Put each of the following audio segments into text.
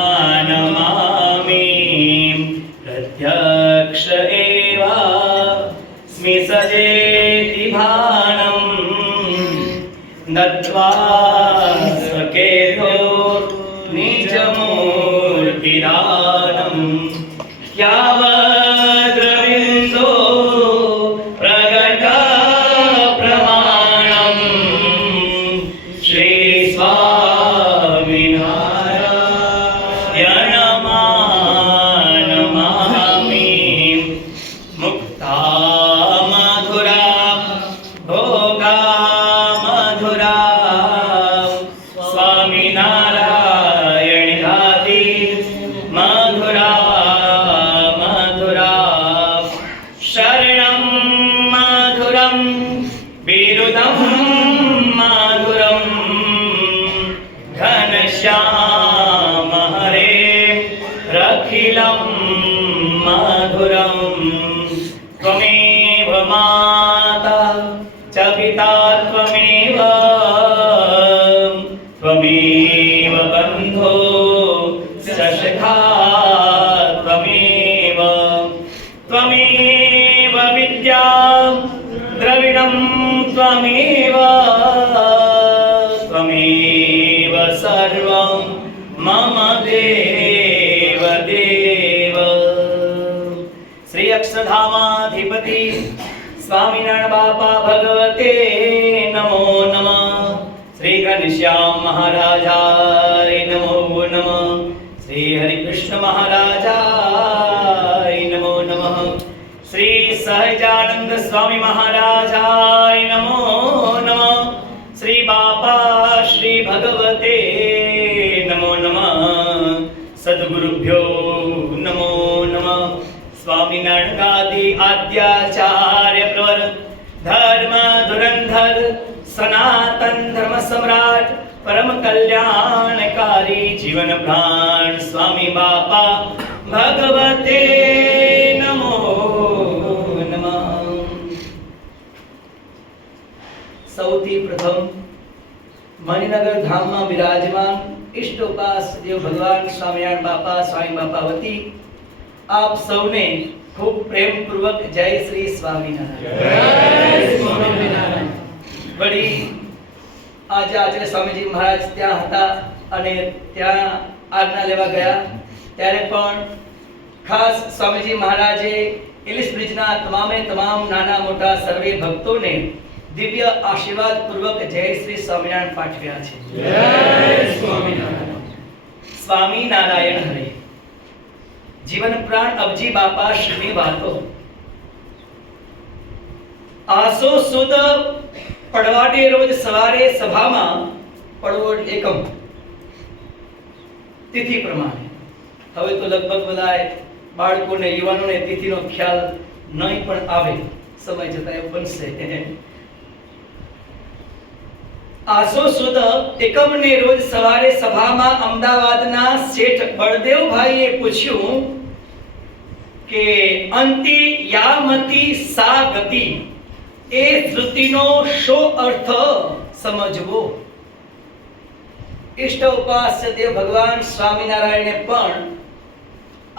नमामि प्रत्यक्ष एवास्मि सजेति भानं दत्त्वा स्वकेतो निजमूर्तिदानं यावद्रविन्दो प्रगटप्रमाणं श्रीस्वामिनारायण नमामि मुक्ता मधुरा भोगा मधुरा स्वामिनारायणादि मधुरा मधुरा शरणं मधुरं विरुदं मधुरं घनश्याम हरे रखिलं मधुरं त्वमेव माता च पिता त्वमेव त्वमेव बन्धो च सखा त्वमेव त्वमेव विद्या द्रविणं त्वमेव त्वमेव सर्वं मम देव देव। श्री अक्षरधामाधिपति स्वामिनारायण बापा भगवते नमो नमः। श्री घनश्याम महाराजाय नमो नमः। श्री हरिकृष्ण महाराजाय नमो नमः। श्री सहजानंद स्वामी महाराजाय नमो नमः। श्री बापा श्री भगवते नमो नमः। सद्गुरुभ्यो नमो नमः। स्वामिनारायणादि आद्याचार्य प्रवर धर्म धुरंधर सनातन धर्म सम्राट परम कल्याणकारी जीवन प्राण स्वामी बापा भगवते नमो नमः। સૌથી પ્રથમ મણિનગર ધામમાં બિરાજમાન ઇષ્ટોપાસ્ય દેવ ભગવાન સ્વામિનારાયણ બાપા સ્વામી બાપા વતી આપ સૌને ખૂબ પ્રેમપૂર્વક જય શ્રી સ્વામિનારાયણ। જય સ્વામિનારાયણ। વળી આજે આચાર્ય સ્વામીજી મહારાજ ત્યાં હતા અને ત્યાં આજ્ઞા લેવા ગયા ત્યારે પણ ખાસ સ્વામીજી મહારાજે ઇલિસ બ્રિજના તમામે તમામ નાના મોટા સર્વે ભક્તોને દિવ્ય આશીર્વાદ પૂર્વક જય શ્રી સ્વામિનારાયણ પાઠવ્યા છે। જય સ્વામિનારાયણ। સ્વામિનારાયણ હરે। જીવન પ્રાણ અબજી બાપા શ્રીની વાતો આસો સુદ પડવાડે રોજ સવારે સભામાં પડવો એકમ તિથિ પ્રમાણે। હવે તો લગભગ બધા બાળકોને યુવાનોને તિથિનો ખ્યાલ નહીં પણ આવે, સમય જતા એ બનશે। આસો સુદ એકમને રોજ સવારે સભામાં અમદાવાદના શેઠ બળદેવભાઈએ પૂછ્યું કે અંતિ યામતી સા ગતિ એ શ્રુતિનો શો અર્થ સમજવો। ઇષ્ટ ઉપાસ્ય દેવ ભગવાન સ્વામિનારાયણે પણ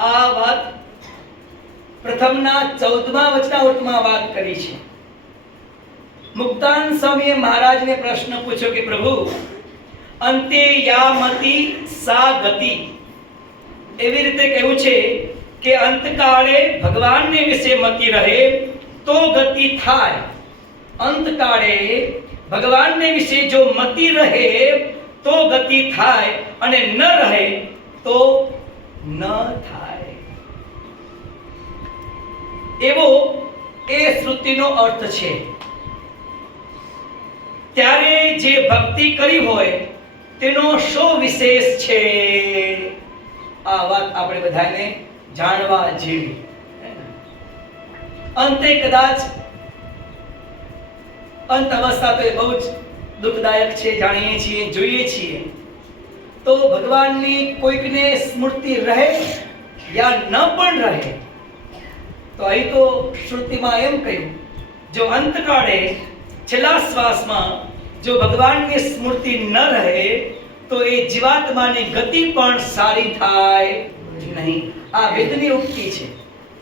આ વાત પ્રથમના 14મા વચનાવૃતમાં વાત કરી છે। મુક્તાન સ્વામીએ મહારાજને પ્રશ્ન પૂછ્યો કે પ્રભુ અંતે યામતી સા ગતિ એવી રીતે કહ્યું છે કે અંતકાળે ભગવાનને વિશે મતિ રહે તો ગતિ થાય। અંતકાળે ભગવાનને વિશે જો મતિ રહે તો ગતિ થાય અને ન રહે તો ન થાય। એવો એ શ્રુતિનો અર્થ છે। ત્યારે જે ભક્તિ કરી હોય તેનો શો વિશેષ છે આ વાત આપણે બધાને જાણવા જેવી। અંતે કદાચ અંત અવસ્થા તો બહુ જ દુઃખદાયક છે, જાણીએ છીએ જોઈએ છીએ। તો ભગવાનની કોઈકને સ્મૃતિ રહે યા ન પણ રહે તો અહીં તો શ્રુતિમાં એમ કહ્યું જો અંતકાળે છેલ્લા શ્વાસમાં જો ભગવાનની સ્મૃતિ ન રહે તો એ જીવાત્માની ગતિ પણ સારી થાય નહીં. આ વેદની ઉક્તિ છે,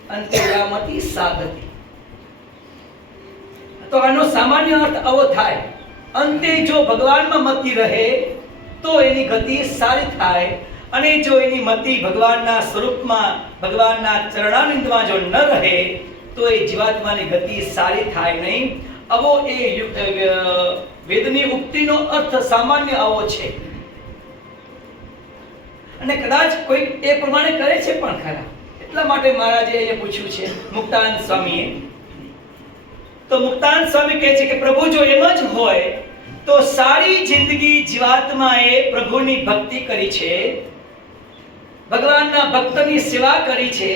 અંતે યામતી સાગતિ. તો આનો સામાન્ય અર્થ આવો થાય, અંતે જો ભગવાનમાં મતિ રહે તો એની ગતિ સારી થાય, અને જો એની મતિ ભગવાનના સ્વરૂપમાં, ભગવાનના ચરણાનંદમાં જો ન રહે તો એ જીવાત્માની ગતિ સારી થાય નહીં. આવો એ વેદની ઉક્તિનો અર્થ સામાન્ય આવો છે. અને કદાચ કોઈ એ પ્રમાણે કરે છે પણ ખરા. એટલા માટે મહારાજે એને પૂછ્યું છે મુક્તાનંદ સ્વામીએ. તો મુક્તાનંદ સ્વામી કહે છે કે પ્રભુ જો એમ જ હોય તો સારી જિંદગી જીવાત્માએ પ્રભુની ભક્તિ કરી છે, ભગવાનના ભક્તની સેવા કરી છે,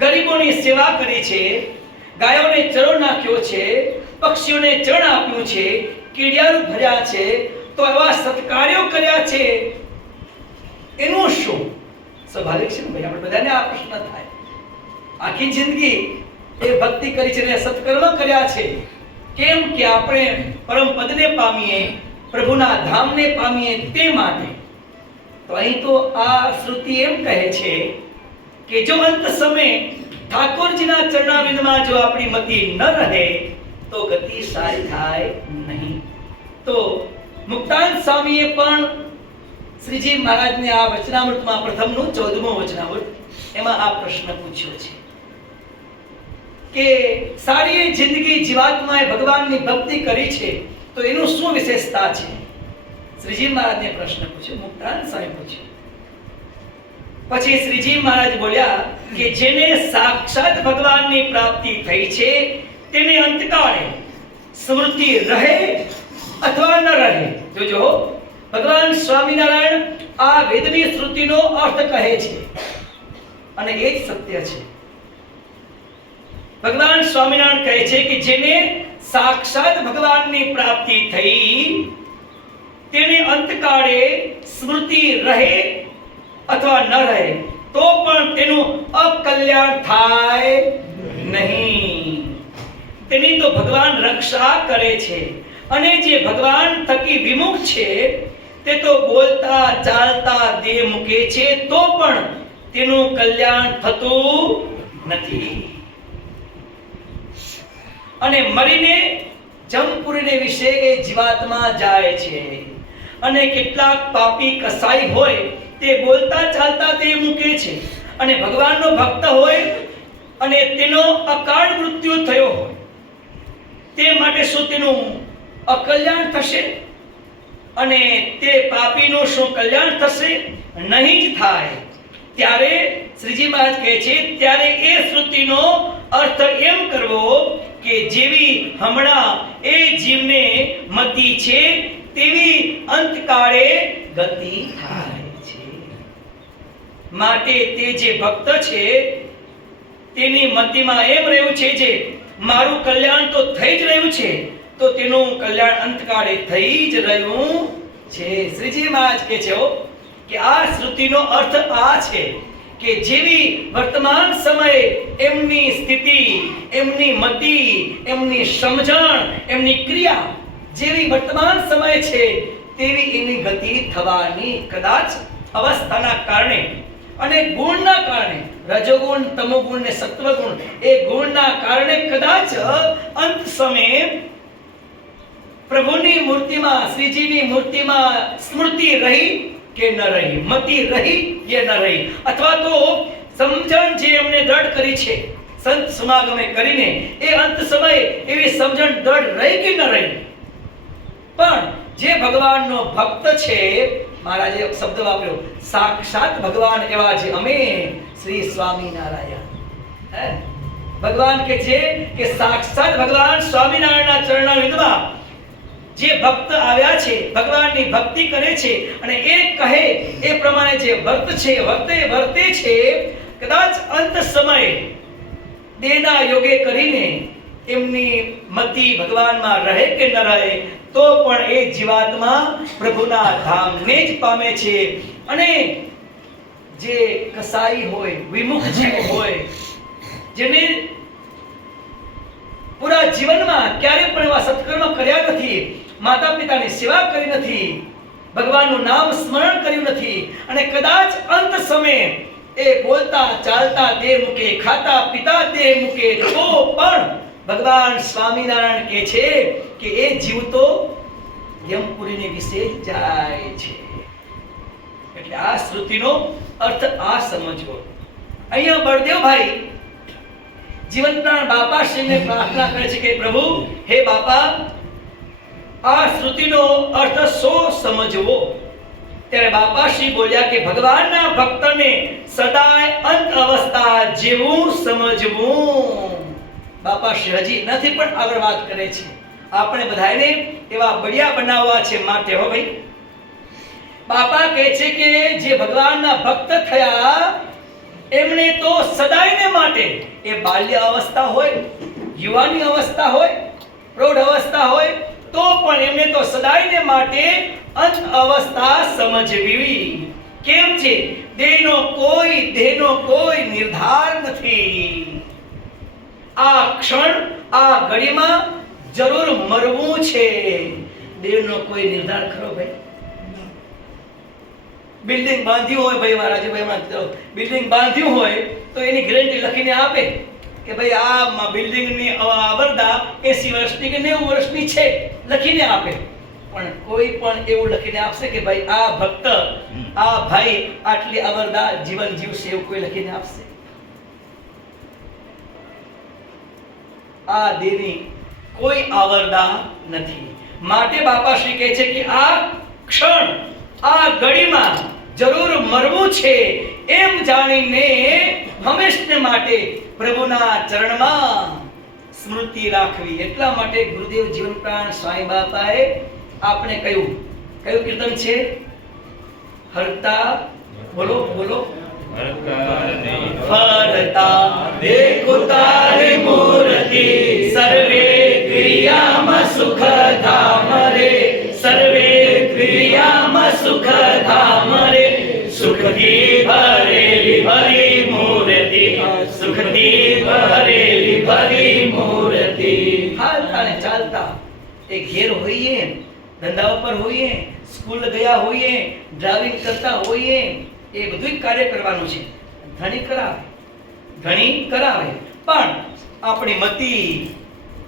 ગરીબોની સેવા કરી છે, ગાયોને ચરો નાખ્યો છે, પક્ષીઓને ચણ આપ્યું છે, કીડિયારું ભર્યા છે, તો એવા સત્કાર્યો કર્યા છે, એનું શું? સ્વાભાવિક છે ને ભાઈ, આપણે બધાને આ પ્રશ્ન થાય. આખી જિંદગી એ ભક્તિ કરી છે ને સત્કર્મ કર્યા છે, કેમ કે આપણે પરમ પદને પામીએ, પ્રભુના ધામને પામીએ તે માટે. તો અહીં તો આ શ્રુતિ એમ કહે છે કે જો અંત સમયે ઠાકોરજીના ચરણારવિંદમાં જો આપણી મતિ ન રહે તો ગતિ સારી થાય નહીં. તો મુક્તાનંદ સ્વામીએ પણ શ્રીજી મહારાજને આ વચનામૃતમાં પ્રથમનું 14મું વચનામૃત એમાં આ પ્રશ્ન પૂછ્યો છે કે સારી જિંદગી જીવાત્માએ ભગવાનની ભક્તિ કરી છે તો એનું શું વિશેષતા છે? શ્રીજી મહારાજને પ્રશ્ન પૂછ્યો, મુક્તાનંદ સ્વામી પૂછ્યો. પછી શ્રીજી મહારાજ બોલ્યા કે જેને સાક્ષાત ભગવાનની પ્રાપ્તિ થઈ છે તેને અંતકાળે સ્મૃતિ રહે અથવા ન રહે. જોજો, ભગવાન સ્વામિનારાયણ આ વેદની શ્રુતિનો અર્થ કહે છે અને એ જ સત્ય છે. ભગવાન સ્વામિનારાયણ કહે છે કે જેને સાક્ષાત ભગવાનની પ્રાપ્તિ થઈ તેને અંતકાળે સ્મૃતિ રહે અથવા ન રહે તો પણ તેનું અકલ્યાણ થાય નહીં. તેની તો ભગવાન રક્ષા કરે છે, અને જે ભગવાન થકી વિમુખ છે તે તો બોલતા ચાલતા દેહ મૂકે છે તો પણ તેનું કલ્યાણ થતું નથી, અને મરીને જમપુરીને વિશે એ જીવાત્મા જાય છે. અને કેટલાક પાપી કસાઈ હોય તે બોલતા ચાલતા દેહ મૂકે છે, અને ભગવાનનો ભક્ત હોય અને તેનો અકાળ મૃત્યુ થયો હોય તે માટે શું તેનું અકલ્યાણ થશે? અને તે પાપીનું શું કલ્યાણ થશે? નહીં જ થાય. ત્યારે શ્રીજી મહારાજ કહે છે ત્યારે એ શ્રુતિનો અર્થ એમ કરવો કે જેવી હમણાં એ જીવને મતિ છે તેવી અંતકાળે ગતિ થાય છે. માટે તે જે ભક્ત છે તેની મતિમાં એમ રહ્યું છે જે મારું કલ્યાણ તો થઈ જ રહ્યું છે, તો તેનું કલ્યાણ અંતકાળે થઈ જ રહ્યું છે. શ્રીજી મહારાજ કહે છે કે આ શ્રુતિનો અર્થ આ છે કે જેવી વર્તમાન સમયે એમની સ્થિતિ, એમની મતિ, એમની સમજણ, એમની ક્રિયા જેવી વર્તમાન સમય છે તેવી એની ગતિ થવાની કદાચ અવસ્થાના કારણે અને ગુણના કારણે, રજોગુણ, તમોગુણ ને સત્વગુણ, એ ગુણના કારણે કદાચ અંત સમયે પ્રભુની મૂર્તિમાં, શ્રીજીની મૂર્તિમાં સ્મૃતિ રહી કે ન રહી, મતિ રહી કે ન રહી, અથવા તો સમજણ જે એમને દ્રઢ કરી છે સંત સમાગમે કરીને એ અંત સમયે એવી સમજણ દ્રઢ રહી કે ન રહી. પણ જે ભગવાનનો ભક્ત છે, મહારાજે શબ્દ વાપર્યો સાક્ષાત ભગવાન એવા છે અમે શ્રી સ્વામિનારાયણ. ભગવાન કે છે કે સાક્ષાત ભગવાન સ્વામિનારાયણના ચરણારવિંદમાં જે ભક્ત આવ્યા છે, ભગવાનની ભક્તિ કરે છે અને એ કહે એ પ્રમાણે જે વર્તે છે, કદાચ અંત સમયે દેહના યોગે કરીને એમની મતિ ભગવાનમાં રહે કે ન રહે તો પણ એ જીવાત્મા પ્રભુના ધામને જ પામે છે. અને જે કસાઈ હોય, વિમુખ જીવ હોય, જેને પૂરા જીવનમાં ક્યારે પણ એવા સત્કર્મ કર્યા નથી, માતા પિતાની સેવા કરી નથી, ભગવાનનું નામ સ્મરણ કર્યું નથી અને કદાચ અંત સમયે એ બોલતા ચાલતા દેહ મૂકે, ખાતા પીતા દેહ મૂકે, તો પણ ભગવાન સ્વામિનારાયણ કહે છે કે એ જીવ તો યમપુરીની વિશે જાય છે. એટલે આ શ્રુતિનો અર્થ આ સમજવો. અહીંયા બળદેવભાઈ જીવન પ્રાણ બાપાશ્રીને પ્રાર્થના કરે છે કે પ્રભુ, હે બાપા, આ શ્રુતિનો અર્થ શો સમજવો? ત્યારે બાપાશ્રી બોલ્યા કે ભગવાનના ભક્તને સદાય અંત અવસ્થા જેવું સમજવું. બાપાશ્રી હજી નથી પણ આગળ વાત કરે છે. આપણે બધાને એવા બળિયા બનાવવા છે માટે હો ભાઈ. બાપા કહે છે કે જે ભગવાનના ભક્ત થયા એમણે તો સદાયને માટે, એ બાલ્ય અવસ્થા હોય, યુવાની અવસ્થા હોય, પ્રૌઢ અવસ્થા હોય, તો પણ એમને તો સદાયને માટે અંત અવસ્થા સમજવી. કેમ છે? દેહનો કોઈ નિર્ધાર નથી. આ ક્ષણ, આ ઘડીમાં જરૂર મરવું છે. દેહનો કોઈ નિર્ધાર ખરો ભાઈ? બિલ્ડિંગ બાંધ્યું હોય ભાઈ, રાજુભાઈ બિલ્ડિંગ બાંધ્યું હોય તો એની ગેરંટી લખીને આપે કે ભાઈ આ બિલ્ડિંગની આવરદા 80 વર્ષની કે 90 વર્ષની છે, લખીને આપે. પણ કોઈ પણ એવું લખીને આપશે કે ભાઈ આ ભક્ત, આ ભાઈ આટલી આવરદા જીવન જીવશે, એવું કોઈ લખીને આપશે? આ દેહની કોઈ આવરદા નથી. માટે બાપાશ્રી કહે છે કે આ ક્ષણ, આ ઘડીમાં જરૂર મરવું છે એમ જાણીને હંમેશને માટે પ્રભુના ચરણમાં સ્મૃતિ રાખવી. એટલા માટે ગુરુદેવ જીવન પ્રાણ સ્વામી બાપાએ આપણે કયું કીર્તન છે? હરતા, બોલો બોલો. ફરતા દેખો તારી મૂર્તિ, સર્વે ક્રિયામાં સુખ ધામ રે, સર્વે ક્રિયામાં સુખ ધામ રે, સુખથી ભરેલી ભરી મૂર્તિ, સુખથી ભરેલી ભરી મૂર્તિ. હાલતા ને ચાલતા, એ ઘેર હોઈએ, ધંધા ઉપર હોઈએ, સ્કૂલ ગયા હોઈએ, ડ્રાઇવિંગ કરતા હોઈએ, એ બધું કાર્ય કરવાનું છે. ધણી કરાવે, પણ આપણી મતિ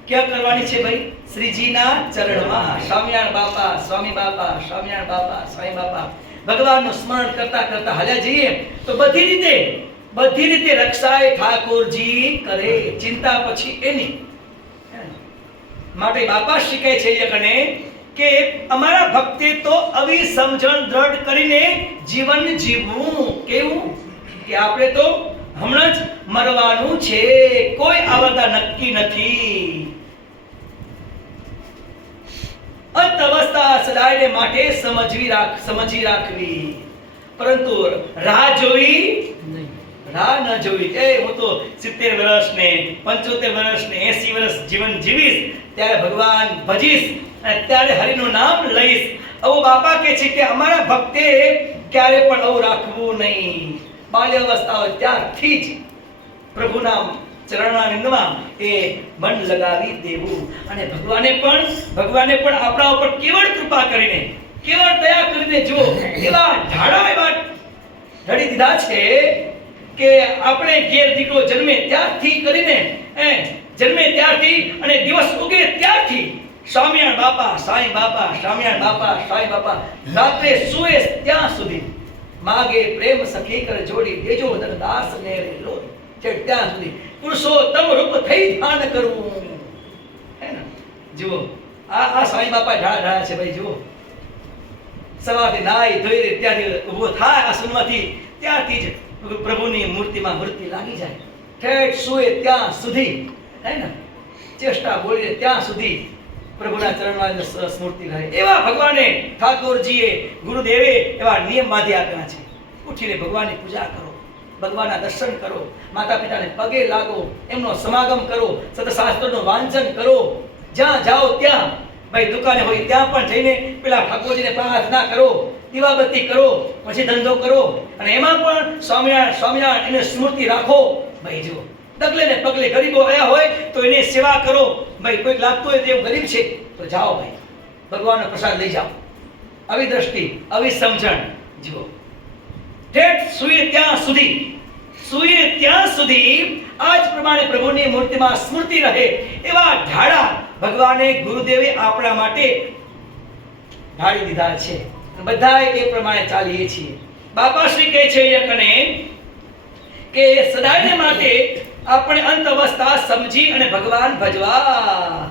ક્યાં કરવાની છે ભાઈ? શ્રીજીના ચરણમાં. સ્વામિનારાયણ બાપા, સ્વામી બાપા, સ્વામિનારાયણ બાપા, સ્વામી બાપા, ભગવાનનું સ્મરણ કરતા કરતા હાલ્યા જઈએ તો બધી રીતે રક્ષાએ ઠાકોરજી કરે. ચિંતા પછી એની. માટે બાપા શીખે છે યકને કે અમારા ભક્તે તો આવી સમજણ દ્રઢ કરીને જીવન જીવવું. કેવું? કે આપણે તો હમણાં જ મરવાનું છે, કોઈ આવતા નક્કી નથી. અંત અવસ્થા સદાયને માટે સમજી રાખવી. પરંતુ રાહ ન જોવી. હું તો 70 વર્ષ ને 75 વર્ષ ને 80 વર્ષ જીવન જીવીશ, ત્યારે ભગવાન ભજીશ અને ત્યારે હરિનું નામ લઈશ. આવું બાપા કહે છે કે અમારા ભક્તે ક્યારે પણ આવું રાખવું નહીં. બાલ્ય અવસ્થા હોય ત્યારથી જ પ્રભુના ચરણાનંદમાં એ મન લગાવી દેવું. અને ભગવાને પણ આપણા ઉપર કેવળ કૃપા કરીને, કેવળ દયા કરીને જો એવા ઢાળા એવા ઢળી દીધા છે કે આપણે ઘેર દીકરો જન્મે ત્યારથી કરીને અને દિવસ ઉગે ત્યારથી સ્વામિનારાયણ બાપા, સાંઈ બાપા, સ્વામિનારાયણ બાપા, સાંઈ બાપા, રાત્રે સુએ ત્યાં સુધી માગે પ્રેમ સખી કર જોડી, દેજો ધન દાસ મેરે લો, ત્યાં સુધી પુરુષોત્તમ રૂપ થઈ ધ્યાન કરવું. હે ને? જુઓ આ સાંઈ બાપા ઢાળા છે ભાઈ. જુઓ સવારથી નાઈ ધોઈ ત્યાંથી ઊભો થાય આસનમાંથી, ત્યારથી જ પ્રભુની મૂર્તિમાં વૃત્તિ લાગી જાય. ઠેઠ સુએ ત્યાં સુધી, હે ને, ચેષ્ટા બોલીને ત્યાં સુધી પ્રભુના ચરણમાં સ્મૃતિ રહે. એવા ભગવાને, ઠાકોરજીએ, ગુરુદેવે એવા નિયમ બાંધી આપ્યા છે. ઉઠીને ભગવાનની પૂજા કરો, ભગવાનના દર્શન કરો, માતા પિતાને પગે લાગો, એમનો સમાગમ કરો, સતશાસ્ત્રનું વાંચન કરો. જ્યાં જાઓ ત્યાં, ભાઈ દુકાને હોય ત્યાં પણ જઈને પેલા ઠાકોરજીને પ્રાર્થના કરો, દીવાબત્તી કરો, પછી ધંધો કરો. અને એમાં પણ સ્વામિનારાયણ એને સ્મૃતિ રાખો. ભાઈ જો ડગલે ને પગલે ગરીબો આવ્યા હોય તો એની સેવા કરો. ભાઈ કોઈક લાગતું હોય તો એવું ગરીબ છે તો જાઓ ભાઈ, ભગવાનનો પ્રસાદ લઈ જાઓ. આવી દ્રષ્ટિ, આવી સમજણ. જુઓ, ઠેઠ સૂઈએ ત્યાં સુધી આ જ પ્રમાણે પ્રભુની મૂર્તિમાં સ્મૃતિ રહે એવા ઢાળા ભગવાને ગુરુદેવે આપણા માટે ઢાળી દીધા છે. બધાએ એ પ્રમાણે ચાલીએ છીએ. બાપા શ્રી કહે છે યકને કે સદાયને માટે આપણે અંત અવસ્થા સમજી અને ભગવાન ભજવા.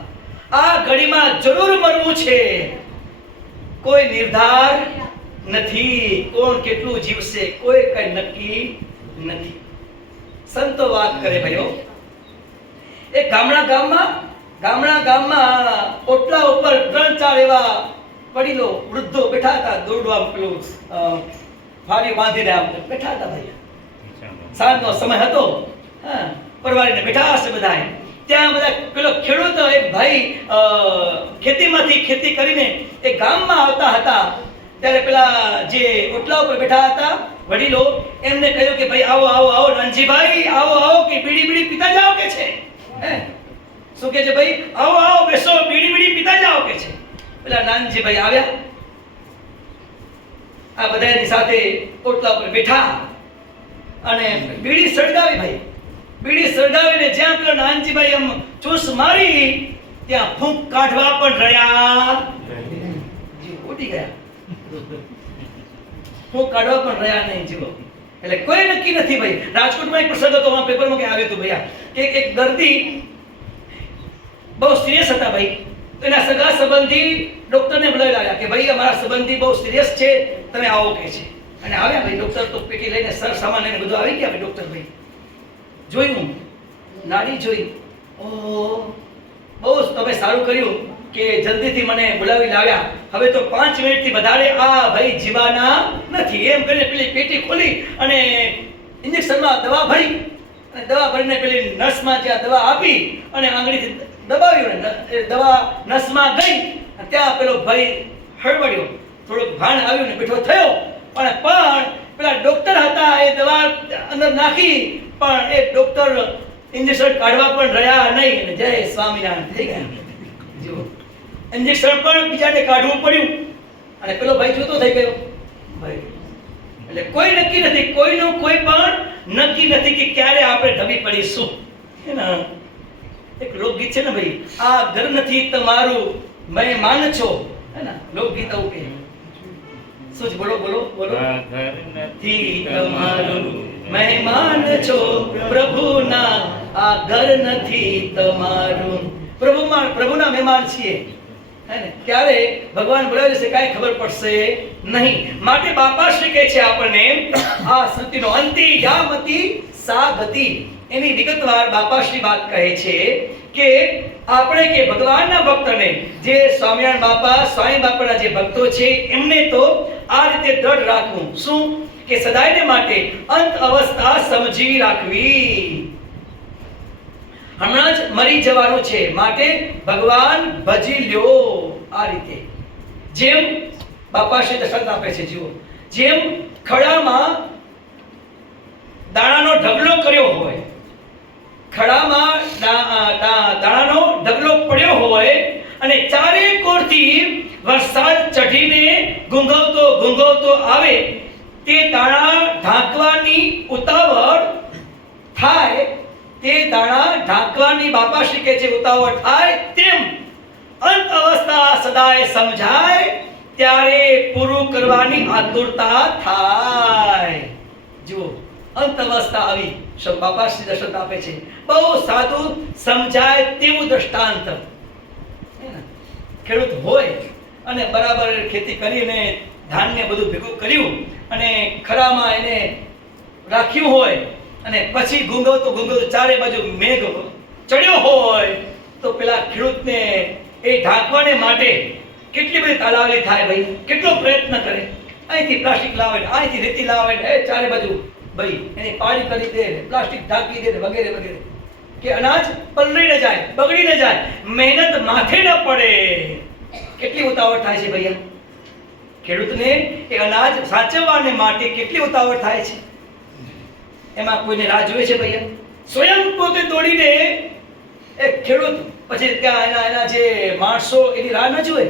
આ ઘડીમાં જરૂર મરવું છે. કોઈ નિર્ધાર નથી. કોણ કેટલું જીવશે કોઈ કઈ નક્કી નથી. સંતો વાત કરે ભાઈઓ, એ ગામડા ગામમાં ઓટલા ઉપર 3-4 એવા વડીલો વૃદ્ધો બેઠા હતા. દોરડું પેલું ફારી બાંધીને આમ બેઠા હતા ભાઈ. સાંજનો સમય હતો. હા, પરવારીને બેઠા હશે બધા. ત્યાં બધા પેલો ખેડૂત એક ભાઈ ખેતીમાંથી ખેતી કરીને એ ગામમાં આવતા હતા. ત્યારે પેલા જે ઓટલા ઉપર બેઠા હતા વડીલો એમને કહ્યું કે ભાઈ આવો આવો આવો નાનજીભાઈ, આવો આવો કે બીડી પીતા જાઓ કે છે. શું કે છે ભાઈ? આવો આવો બેસો, બીડી પીતા જાઓ કે છે. પેલા નાનજીભાઈ આવ્યા, આ બધાની સાથે ઓટલા ઉપર બેઠા અને બીડી સળગાવી ભાઈ. બીડી સળગાવીને જ્યાં પેલા નાનજીભાઈ આમ ચૂસ મારી ત્યાં ફૂંક કાઢવા પણ રહ્યા ઉડી ગયા. ફૂંક કાઢવા પણ રહ્યા નહીં. જીવો એટલે કોઈ નક્કી નથી ભાઈ. રાજકોટમાં એક પ્રસંગ હતો, પેપરમાં કે આવ્યું હતું ભૈયા કે એક દર્દી બહુ સિરિયસ હતા ભાઈ. તો એના સગા સંબંધી ડોક્ટરને બોલાવી લાવ્યા કે ભાઈ અમારા સંબંધી બહુ સિરિયસ છે, તમે આવો કે છે. અને આવ્યા ભાઈ. ડોક્ટર તો પેટી લઈને સર સામાન લઈને બધું આવી ગયા ભાઈ. ડોક્ટર ભાઈ જોયું, નાડી જોઈ, ઓહ બહુ તમે સારું કર્યું કે જલ્દીથી મને બોલાવી લાવ્યા. હવે તો 5 મિનિટથી વધારે આ ભાઈ જીવાના નથી. એમ કરીને પેલી પેટી ખોલી અને ઇન્જેક્શનમાં દવા ભરી અને દવા ભરીને પેલી નસમાં જ્યાં દવા આપી અને આંગળીથી દબાવ્યું. દવા નસમાં ગઈ. ત્યાં પેલો ભાઈ હળવડ્યો, થોડુંક ભાન આવ્યું ને બેઠો થયો. પણ પેલા ડોક્ટર હતા એ દવા અંદર નાખી પણ એ ડોક્ટર ઇન્જેક્શન કાઢવા પણ રહ્યા નહીં. અને જય સ્વામિનારાયણ થઈ ગયા. જો ઇન્જેક્શન પણ બીજાને કાઢવું પડ્યું અને પેલો ભાઈ જોતો થઈ ગયો ભાઈ. એટલે કોઈ નક્કી નથી, કોઈનું કોઈ પણ નક્કી નથી કે ક્યારે આપણે ઢબી પડીશું. એના એક લોકગીત છે ને ભાઈ, આ ઘર નથી તમારું મહેમાન છો. હે ને લોકગીત આવું કહે. શું છે? બોલો બોલો બોલો. ઘર નથી તમારું મહેમાન છો પ્રભુના, આ ઘર નથી તમારું. પ્રભુના મહેમાન છીએ. હે ને ત્યારે ભગવાન બોલાવે છે કાંઈ ખબર પડશે નહીં. માટે બાપા શ્રી કહે છે આપણને આ સંતિનો અંતિ યામતી સા ગતિ. એની વિગતવાર બાપા શ્રી વાત કહે છે કે આપણે કે ભગવાનના ભક્તને જે સ્વામિનારાયણ બાપા સ્વામી બાપાના જે ભક્તો છે એમને તો આ રીતે દ્રઢ રાખવું. શું કે સદાયને માટે અંત અવસ્થા સમજી રાખવી. હમણાં જ મરી જવાનું છે, માટે ભગવાન ભજી લ્યો. આ રીતે જેમ બાપા શ્રી દર્શન આપે છે. જુઓ, જેમ ખડામાં દાણાનો ઢગલો કર્યો હોય, ખડામાં દાણાનો ઢગલો પડ્યો હોય અને ચારે કોરથી વરસાદ ચઢીને ગુંગવતો આવે, તે દાણા ઢાંકવાની ઉતાવળ થાય, તે દાણા ઢાંકવાની બાપા શ્રી કહે છે ઉતાવળ થાય, તેમ અંત અવસ્થા સદાય સમજાય ત્યારે પૂરું કરવાની આતુરતા થાય. જુઓ, અંત અવસ્થા આવી બાપા શ્રી દર્શન આપે છે. બહુ સાદું સમજાય તેવું દ્રષ્ટાંત. ખેડૂત હોય અને બરાબર ખેતી કરીને ધાન્ય બધું ભેગું કર્યું અને ખરામાં એને રાખ્યું હોય અને પછી ગુંગવતો ચારે બાજુ મેઘ ચડ્યો હોય તો પેલા ખેડૂતને એ ઢાંકવાને માટે કેટલી બધી તાલાવલી થાય ભાઈ. કેટલો પ્રયત્ન કરે, અહીંથી પ્લાસ્ટિક લાવે, અહીંથી રેતી લાવે, ચારે બાજુ ભાઈ એની પાળી કરી દે, પ્લાસ્ટિક ઢાંકી દે વગેરે વગેરે, કે અનાજ પલળી ન જાય, બગડી ન જાય, મહેનત માથે ન પડે. કેટલી ઉતાવળ થાય છે ભૈયા ખેડૂતને એ અનાજ સાચવવાને માટે. કેટલી ઉતાવળ થાય છે. એમાં કોઈને રાહ જોવે છે ભૈયા? સ્વયં પોતે દોડીને એક ખેડૂત, પછી ત્યાં એના જે માણસો એની રાહ ન જોવે.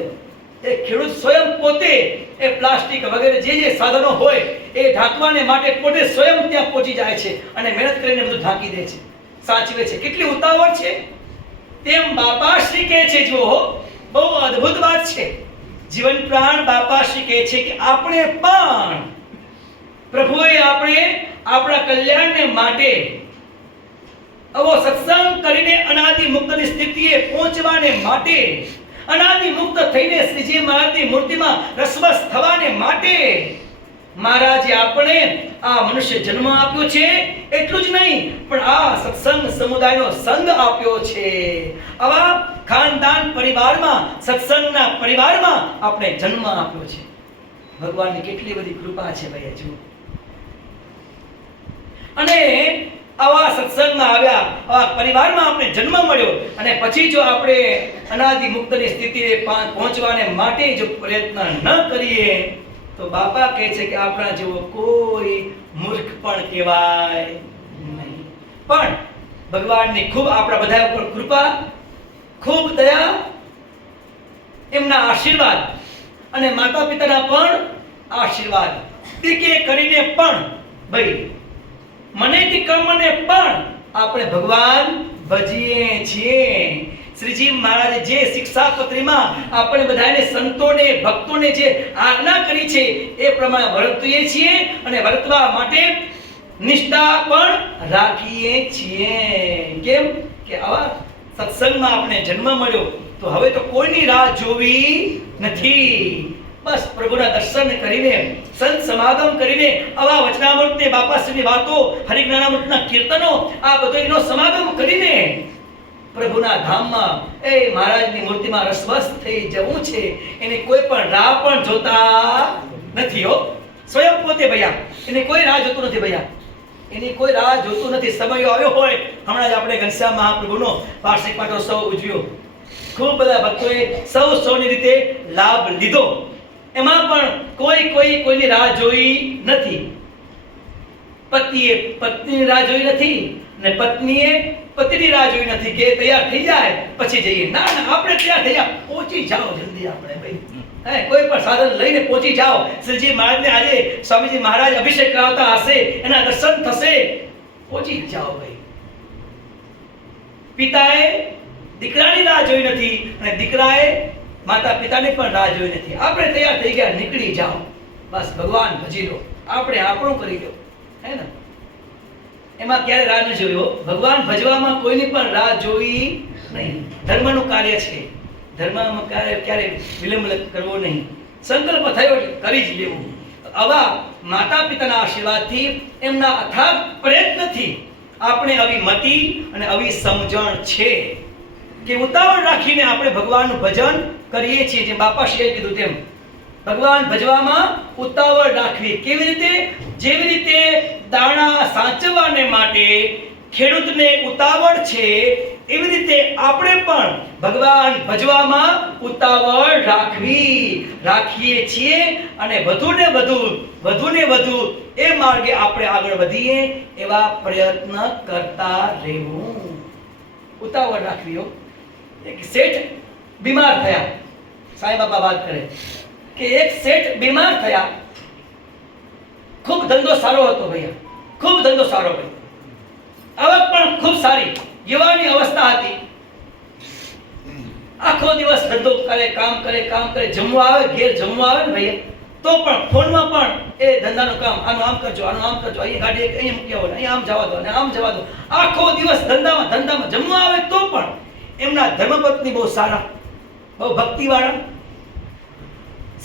એ ખેડૂત સ્વયં પોતે એ પ્લાસ્ટિક વગેરે જે સાધનો હોય એ ઢાંકવાને માટે પોતે સ્વયં ત્યાં પહોંચી જાય છે અને મહેનત કરીને બધું ઢાંકી દે છે, સાચવે છે. કેટલી ઉતાવળ છે. તેમ બાપા શ્રી કહે છે, જો બહુ અદ્ભુત વાત છે. જીવન પ્રાણ બાપા શ્રી કહે છે કે આપણે પણ પ્રભુએ આપણા કલ્યાણને માટે આવો સત્સંગ કરીને અનાદિ મુક્તની સ્થિતિએ પહોંચવાને માટે, અનાદિ મુક્ત થઈને શ્રીજી મહારાજની મૂર્તિમાં રસવસ થવાને માટે મહારાજે આપણે આ મનુષ્ય જન્મ આપ્યો છે. એટલું જ નહીં પણ આ સત્સંગ સમુદાયનો સંગ આપ્યો છે. આવા ખાનદાન પરિવારમાં, સત્સંગના પરિવારમાં આપણે જન્મ આપ્યો છે. ભગવાનની કેટલી બધી કૃપા છે ભાઈ. જુઓ, અને આવા સત્સંગમાં આવ્યા, આવા પરિવારમાં આપણે જન્મ મળ્યો અને પછી જો આપણે અનાદિ મુક્તની સ્થિતિએ પહોંચવાને માટે જો પ્રયત્ન ન કરીએ તો બાપા કહે છે કે આપણા જેવો કોઈ મૂર્ખ પણ કહેવાય નહીં. પણ ભગવાનની ખૂબ આપણા બધા ઉપર કૃપા, ખૂબ દયા, એમના આશીર્વાદ અને માતા પિતાના પણ આશીર્વાદ દીકે કરીને પણ ભાઈ મનેથી કર્મને પણ આપણે ભગવાન ભજીએ છીએ. શ્રીજી મહારાજે જે શિક્ષાપત્રીમાં આપણે બધાને સંતોને, ભક્તોને જે આજ્ઞા કરી છે એ પ્રમાણે વર્તીએ છીએ અને વર્તવા માટે નિષ્ઠા પણ રાખીએ છીએ. કેમ કે આવા સત્સંગમાં આપણે જન્મ મળ્યો તો હવે તો કોઈની રાહ જોવી નથી. બસ પ્રભુના દર્શન કરીને, સંત સમાગમ કરીને, આવા વચનામૃતને, બાપાશ્રીની વાતો, હરિજ્ઞાનામૃતના કીર્તનો, આ બધોનો સમાગમ કરીને પ્રભુના ધામમાં એ મહારાજની મૂર્તિમાં રસવસ થઈ જવું છે. એની કોઈ પણ રાહ પણ જોતા નથી. હો, સ્વયં પોતે ભૈયા એને કોઈ રાહ જોતું નથી. ભૈયા એની કોઈ રાહ જોતું નથી. સમય આવ્યો હોય, હમણાં જ આપણે ઘનશ્યામ મહાપ્રભુનો વાર્ષિક પાટોત્સવ ઉજવ્યો. ખૂબ બધા ભક્તોએ સૌની રીતે લાભ લીધો. એમાં પણ કોઈની રાહ જોઈ નથી. પતિએ પત્નીની રાહ જોઈ નથી ને પત્નીએ પતિની રાહ જોઈ નથી કે તૈયાર થઈ જાય પછી જઈએ. ના, આપણે તૈયાર થઈ જાવ, પહોંચી જાઓ જલ્દી. આપણે ભાઈ કોઈ પણ સાધન લઈને પહોંચી જાઓ. શ્રીજી મહારાજને આજે સ્વામીજી મહારાજ અભિષેક કરાવતા હશે, એના દર્શન થશે, પહોંચી જાઓ ભાઈ. પિતાએ દીકરાની રાહ જોઈ નથી અને દીકરાએ માતા પિતાને પણ રાહ જોઈ નથી. આપણે તૈયાર થઈ ગયા, નીકળી જાઓ. બસ ભગવાન ભજી લો, આપણે આપણું કરી લો, હે ને? એમાં ક્યારે રાહ ન જોયો. ભગવાન ભજવામાં કોઈની પણ રાહ જોઈ નહીં. ધર્મનું કાર્ય છે. ધર્મમાં ક્યારે વિલંબ કરવો નહીં. સંકલ્પ થયો એટલે કરી જ લેવું. આવા માતા પિતાના આશીર્વાદથી, એમના અથાગ પ્રયત્નથી આપણે આવી મતિ અને આવી સમજણ છે કે ઉતાવળ રાખીને આપણે ભગવાનનું ભજન કરીએ છીએ. જે બાપાશ્રીએ કીધું તેમ ભગવાન ભજવામાં ઉતાવળ રાખવી. કેવી રીતે? જેવી રીતે દાણા સાચવવાને માટે ખેડૂતને ઉતાવળ છે, એવી રીતે આપણે પણ ભગવાન ભજવામાં ઉતાવળ રાખીએ છીએ અને વધુને વધુ એ માર્ગે આપણે આગળ વધીએ એવા પ્રયત્ન કરતા રહેવું. ઉતાવળ રાખવી. એક શેઠ બીમાર થયા. સાંઈ બાબા વાત કરે કે એક શેઠ બીમાર થયા. ખૂબ ધંધો સારો હતો ભૈયા, ખૂબ ધંધો સારો ભાઈ, આવક પણ ખૂબ સારી, યુવાની અવસ્થા હતી. આખો દિવસ ધંધો કરે, કામ કરે, જમવા આવે, ઘેર જમવા આવે ને ભૈયા, તો પણ ફોનમાં પણ એ ધંધાનું કામ, આનું આમ કરજો, અહીંયા ગાડી અહીંયા મૂકી આવો, અહીંયા આમ જવા દો અને આમ જવા દો. આખો દિવસ ધંધામાં જમવા આવે તો પણ એમના ધર્મપત્ની બહુ સારા, બહુ ભક્તિવાળા.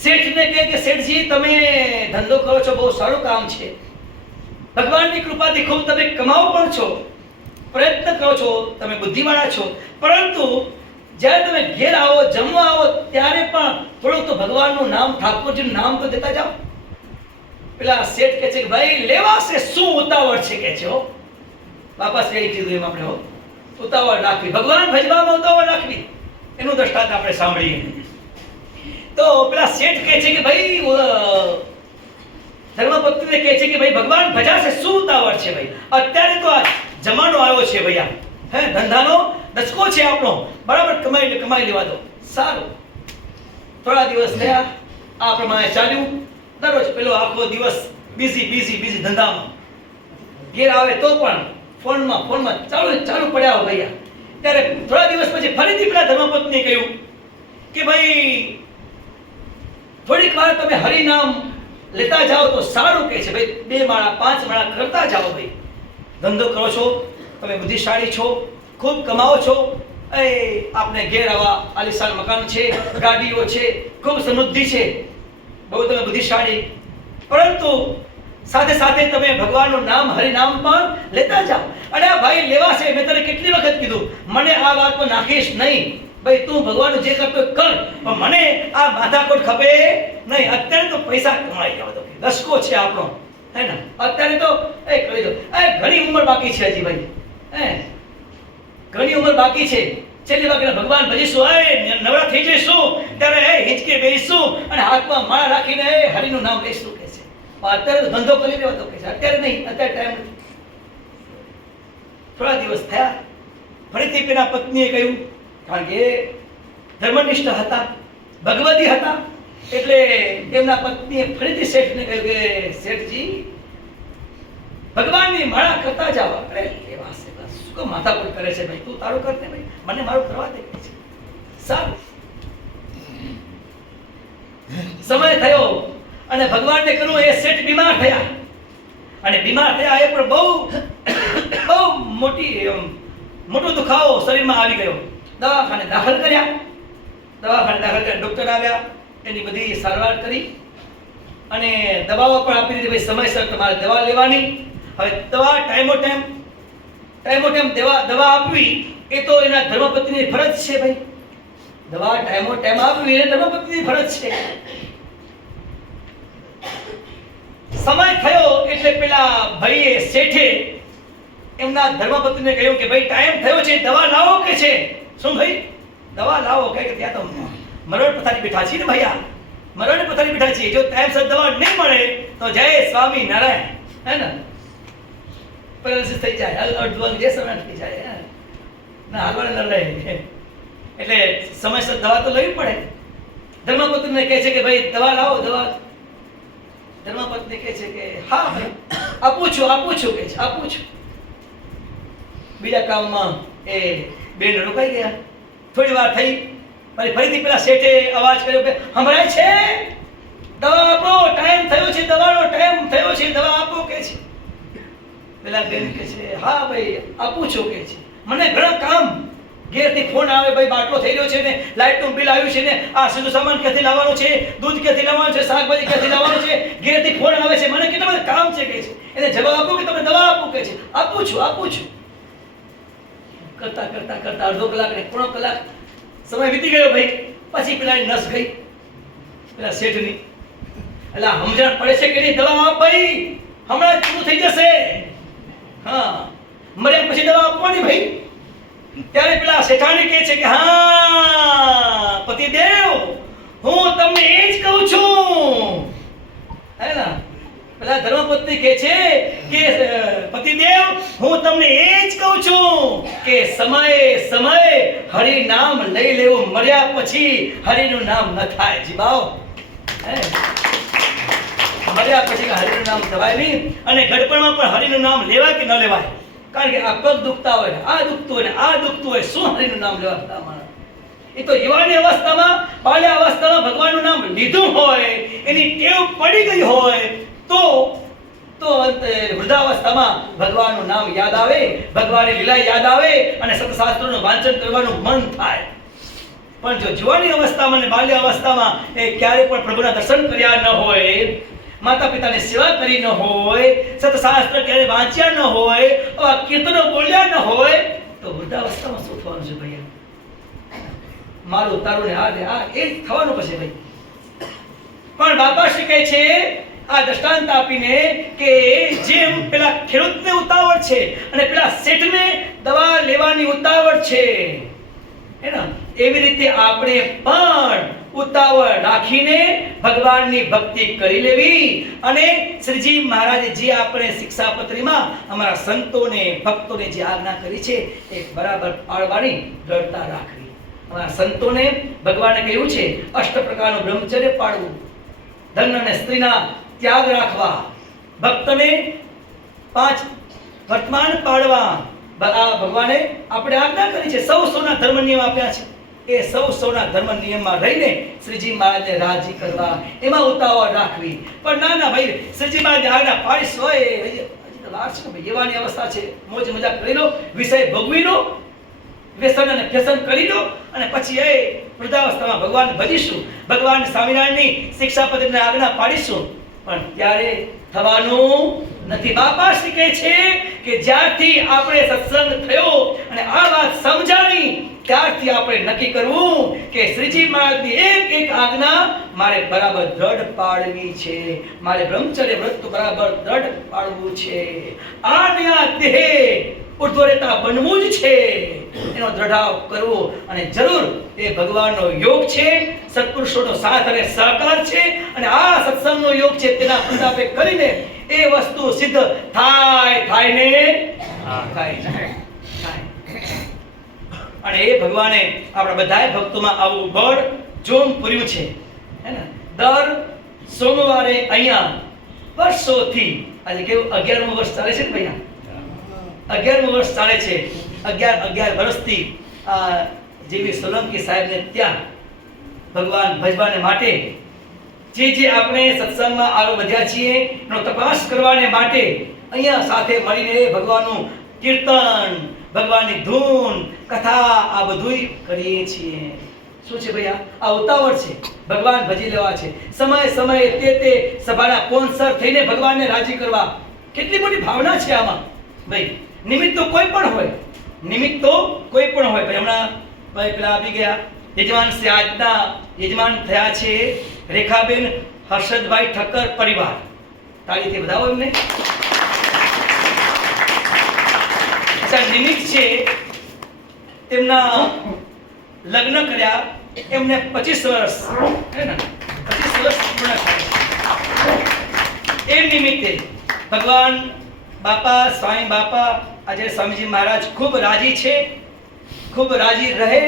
શેઠને કહે કે શેઠજી તમે ધંધો કરો છો, બહુ સારું કામ છે, ભગવાનની કૃપાથી ખૂબ તમે કમાવો પણ છો, પ્રયત્ન કરો છો, તમે બુદ્ધિવાળા છો, પરંતુ જ્યારે તમે ઘેર આવો, જમવા આવો ત્યારે પણ થોડુંક તો ભગવાનનું નામ, ઠાકોરજીનું નામ તો દેતા જાઓ. પેલા શેઠ કહે છે કે ભાઈ લેવાશે, શું ઉતાવળ છે કે છે. બાપા શ્રી કીધું એમ આપણે ઉતાવળ રાખવી, ભગવાન ભજવામાં ઉતાવળ રાખવી. એનું દ્રષ્ટાંત આપણે સાંભળીએ તો પેલા શેઠ કહે છે કે ભાઈ ધર્મપત્નીને કહે છે કે ભાઈ ભગવાન ભજાશે, શું ઉતાવળ છે ભાઈ, અત્યારે તો આ જમાનો આવ્યો છે ભૈયા, હે ધંધાનો દસકો છે આપણો, બરાબર કમાઈ લેવા દો. સારું, થોડા દિવસ થયા, આ પ્રમાણે ચાલ્યું. દરરોજ પેલો આખો દિવસ બિઝી ધંધામાં, ઘેર આવે તો પણ ફોનમાં ચાલુ પડ્યા ભૈયા. ત્યારે થોડા દિવસ પછી ફરીથી પેલા ધર્મપત્નીએ કહ્યું કે ભાઈ થોડીક વાર તમે હરિનામ લેતા જાઓ તો સારું. કે છે ભાઈ 2 માળા 5 માળા કરતા જાઓ. ભાઈ ધંધો કરો છો, તમે બુદ્ધિશાળી છો, ખૂબ કમાઓ છો, આપને ઘેર આવા આલિશાન મકાન છે, ગાડીઓ છે, ખૂબ સમૃદ્ધિ છે, બહુ તમે બુદ્ધિશાળી, પરંતુ સાથે સાથે તમે ભગવાનનું નામ હરિનામ પણ લેતા જાઓ. અને આ ભાઈ લેવાશે. મેં તને કેટલી વખત કીધું મને આ વાતમાં નાખીશ નહીં. ભાઈ તું ભગવાનનું જે કરતો કર, પણ મને આ માથાકોટ ખપે નહીં. અત્યારે તો પૈસા કમાઈ ગયા તો દસકો છે આપણો, હે ને? અત્યારે તો કરી દો. ઘણી ઉંમર બાકી છે હજી ભાઈ, ઘણી ઉંમર બાકી છે. છેલ્લી વખત ભગવાન ભજીશું, નવરા થઈ જઈશું ત્યારે હિંચકે બેસીશું અને હાથમાં માળા રાખીને હરિનું નામ લઈશું. કે છે અત્યારે તો ધંધો કરી લેવો તો કે છે, અત્યારે નહીં, અત્યારે ટાઈમ નથી. થોડા દિવસ થયા, ફરીથી પેલા પત્નીએ કહ્યું, કારણ કે ધર્મનિષ્ઠ હતા, ભગવતી હતા, એટલે એમના પત્નીએ ફરીથી શેઠને કહ્યું કે શેઠજી ભગવાનની માળા કરતા જાવ. અરે લેવાશે, શું કામ માથાકૂટ કરે છે ભાઈ? તું તારું કર ને ભાઈ, મને મારું કરવા દે. સારું. સમય થયો અને ભગવાનને કહ્યું, એ શેઠ બીમાર થયા. અને બીમાર થયા એ પણ બહુ મોટો દુખાવો શરીરમાં આવી ગયો. દવાખાને દાખલ કર્યા. ડોક્ટર આવ્યા, એની બધી સારવાર કરી અને દવાઓ પણ આપી દીધી. ભાઈ સમયસર તમારે દવા લેવાની. હવે દવા ટાઈમો ટાઈમ દવા આપવી એ તો એના ધર્મપત્નીની ફરજ છે ભાઈ. દવા ટાઈમો ટાઈમ આપવી એ ધર્મપત્નીની ફરજ છે. સમય થયો એટલે પેલા ભાઈએ શેઠે એમના ધર્મપત્નીને કહ્યું કે ભાઈ ટાઈમ થયો છે, દવા લાવો. કે છે શું ભાઈ? દવા લાવો. કે ત્યાં તો મરણ પથારી બેઠા છીએ ને ભૈયા, મરણ પથારી બેઠા છીએ. જો ટાઈમસર દવા નહીં મળે તો જય સ્વામી નારાયણ, હે ને? પેરાલિસિસ થઈ જાય, અડધું જે સમય થઈ જાય ના હાલવાને ન રહે. એટલે સમયસર દવા તો લેવી પડે. ધર્મપત્નીને કહે છે કે ભાઈ દવા લાવો. ધર્મપત્ની કહે છે કે હા ભાઈ આપું છું. કે છે આપું છું. બીજા કામમાં એ બેન રોકાઈ ગયા. થોડી વાર થઈ, ફરીથી પેલા શેઠે અવાજ કર્યો કે સંભળાય છે? દવા આપો, ટાઈમ થયો છે, દવાનો ટાઈમ થયો છે, દવા આપો. કે છે પેલા બેન કે છે હા ભાઈ આપું છું. કે છે મને ઘણા કામ, ઘેરથી ફોન આવે, ભાઈ બાટલો થઈ રહ્યો છે ને, લાઇટનું બિલ આવ્યું છે ને, આ સીધું સામાન ક્યાંથી લાવવાનો છે, દૂધ ક્યાંથી લાવવાનું છે, શાકભાજી ક્યાંથી લાવવાનું છે, ઘેરથી ફોન આવે છે, મને કેટલા બધા કામ છે. કે છે એને જવાબ આપો કે તમે દવા આપો. કે છે આપું છું. કરતા અડધો કલાક ને 1/4 કલાક સમય વીતી ગયો ભાઈ. પછી પેલા નસ ગઈ પેલા શેઠની. એટલે સમજણ પડે છે કે નહીં? દવા આપ ભાઈ, હમણાં પૂરું થઈ જશે. હા, મર્યા પછી દવા આપવાની ભાઈ. ત્યારે પેલા શેઠાણી કહે છે કે હા પતિદેવ, હું તમને એ જ કહું છું, હે ને? પેલા ધર્મપત્ની કહે છે કે પતિદેવ, હું તમને એ જ કહું છું કે સમયે હરિ નામ લઈ લેવું. મર્યા પછી હરિનું નામ ન થાય. જી બાવ, મર્યા પછી હરિનું નામ થવાય નહીં. અને ગડપણમાં પણ હરિનું નામ લેવાય કે ન લેવાય? કારણ કે આ પગ દુખતા હોય ને, આ દુખતું હોય ને, આ દુખતું હોય, શું હરિનું નામ લેવા માણસ? એ તો યુવાની અવસ્થામાં, બાલ્ય અવસ્થામાં ભગવાનનું નામ લીધું હોય, એની ટેવ પડી ગઈ હોય તો વૃદ્ધાવસ્થામાં ભગવાનનું નામ યાદ આવે, ભગવાનની લીલા યાદ આવે અને સત્શાસ્ત્રોનું વાંચન કરવાનું મન થાય. પણ જો જુવાની અવસ્થામાં અને બાલ્ય અવસ્થામાં એ ક્યારે પણ પ્રભુના દર્શન કર્યા ન હોય, માતા પિતાની સેવા કરી ન હોય, સત્શાસ્ત્ર ક્યારે વાંચ્યા ન હોય, કીર્તનો બોલ્યા ન હોય, તો વૃદ્ધાવસ્થામાં શું થવાનું છે ભૈયા? મારું તારું ને આ એ જ થવાનું પછી ભાઈ. પણ બાપા શ્રી કહે છે આ દ્રષ્ટાંત આપીને કે જેમ પેલા ખેડૂતને ઉતાવળ છે અને પેલા શેઠને દવા લેવાની ઉતાવળ છે, હે ને? એવી રીતે આપણે પણ ઉતાવળ રાખીને ભગવાનની ભક્તિ કરી લેવી. અને શ્રીજી મહારાજે જે આપણે શિક્ષાપત્રીમાં અમારા સંતોને ભક્તોને જે આજ્ઞા કરી છે એ બરાબર પાળવાની દ્રઢતા રાખવી. અમારા સંતોને ભગવાને કહ્યું છે 8 પ્રકારનું બ્રહ્મચર્ય પાળવું. ધન અને સ્ત્રીના ત્યાગ રાખવા, ભક્તને 5 વર્તમાન પાળવા, આ ભગવાને આપણે આજ્ઞા કરી છે. સૌના ધર્મ નિયમ આપ્યા છે. એ સૌના ધર્મ નિયમમાં રહીને શ્રીજી મહારાજને રાજી કરવા, એમાં ઉતાવળ રાખવી. પણ ના ભાઈ, શ્રીજી મહારાજની આજ્ઞા પાડીશ હોય વાર છે ભાઈ, એવાની અવસ્થા છે. મોજ મજા કરી લો, વિષય ભોગવી લો, વ્યસન અને ફેશન કરી લો, અને પછી એ વૃદ્ધાવસ્થામાં ભગવાન ભજીશું, ભગવાન સ્વામિનારાયણની શિક્ષાપત્રીને આજ્ઞા પાડીશું. પણ ત્યારે થવાનું નથી. બાપા શીખે છે કે જ્યારથી આપણે સત્સંગ થયો અને આ વાત સમજાણી, ત્યારથી આપણે નક્કી કરવું કે શ્રીજી મહારાજની એક આજ્ઞા મારે બરાબર દ્રઢ પાડવી છે, મારે બ્રહ્મચર્ય વ્રત બરાબર દ્રઢ પાડવું છે. આ દેહ ઉર્ધ્વરેતા બનવું જ છે, એનો દ્રઢાવ કરવો. અને જરૂર એ ભગવાનનો યોગ છે, સત્પુરુષોનો સાથ અને સહકાર છે, અને આ સત્સંગનો યોગ છે. તેના પ્રતાપે કરીને એ વસ્તુ સિદ્ધ થાય ને થાય. અને એ ભગવાને આપણા બધા ભક્તોમાં આવું બળ જોમ પૂર્યું છે. હે ને, દર સોમવારે અહીંયા વર્ષોથી, આજે કેવું 11મું વર્ષ ચાલે છે ને ભૈયા, 11મું વર્ષ ચાલે છે. 11 વર્ષથી જેવી સોલંકી સાહેબને ત્યાં ભગવાન ભજવાને માટે જે આપણે સત્સંગમાં આગળ વધ્યા છીએ એનો તપાસ કરવાને માટે અહીંયા સાથે મળીને ભગવાનનું કીર્તન, ભગવાનની ધૂન, કથા આ બધુંય કરીએ છીએ. શું છે ભૈયા? આ ઉતાવળ છે, ભગવાન ભજી લેવા છે. સમયે તે સભાના સ્પોન્સર થઈને ભગવાનને રાજી કરવા. કેટલી મોટી ભાવના છે આમાં ભાઈ. નિમિત્ત તો કોઈ પણ હોય, ભાઈ. હમણાં ભાઈ પેલા આપી ગયા યજમાન શ્રી આજના યજમાન થયા છે રેખાબેન હર્ષદભાઈ ઠક્કર પરિવાર. તાળીથી વધાવો એમને. નિમિત્ત છે, તેમના લગ્ન કર્યા, એમને 25 વર્ષ, હે ને, 25 વર્ષ પૂર્ણ થયા. એ નિમિત્તે ભગવાન બાપા, સ્વામી બાપા, આજે સ્વામીજી મહારાજ ખૂબ રાજી છે, ખૂબ રાજી રહે.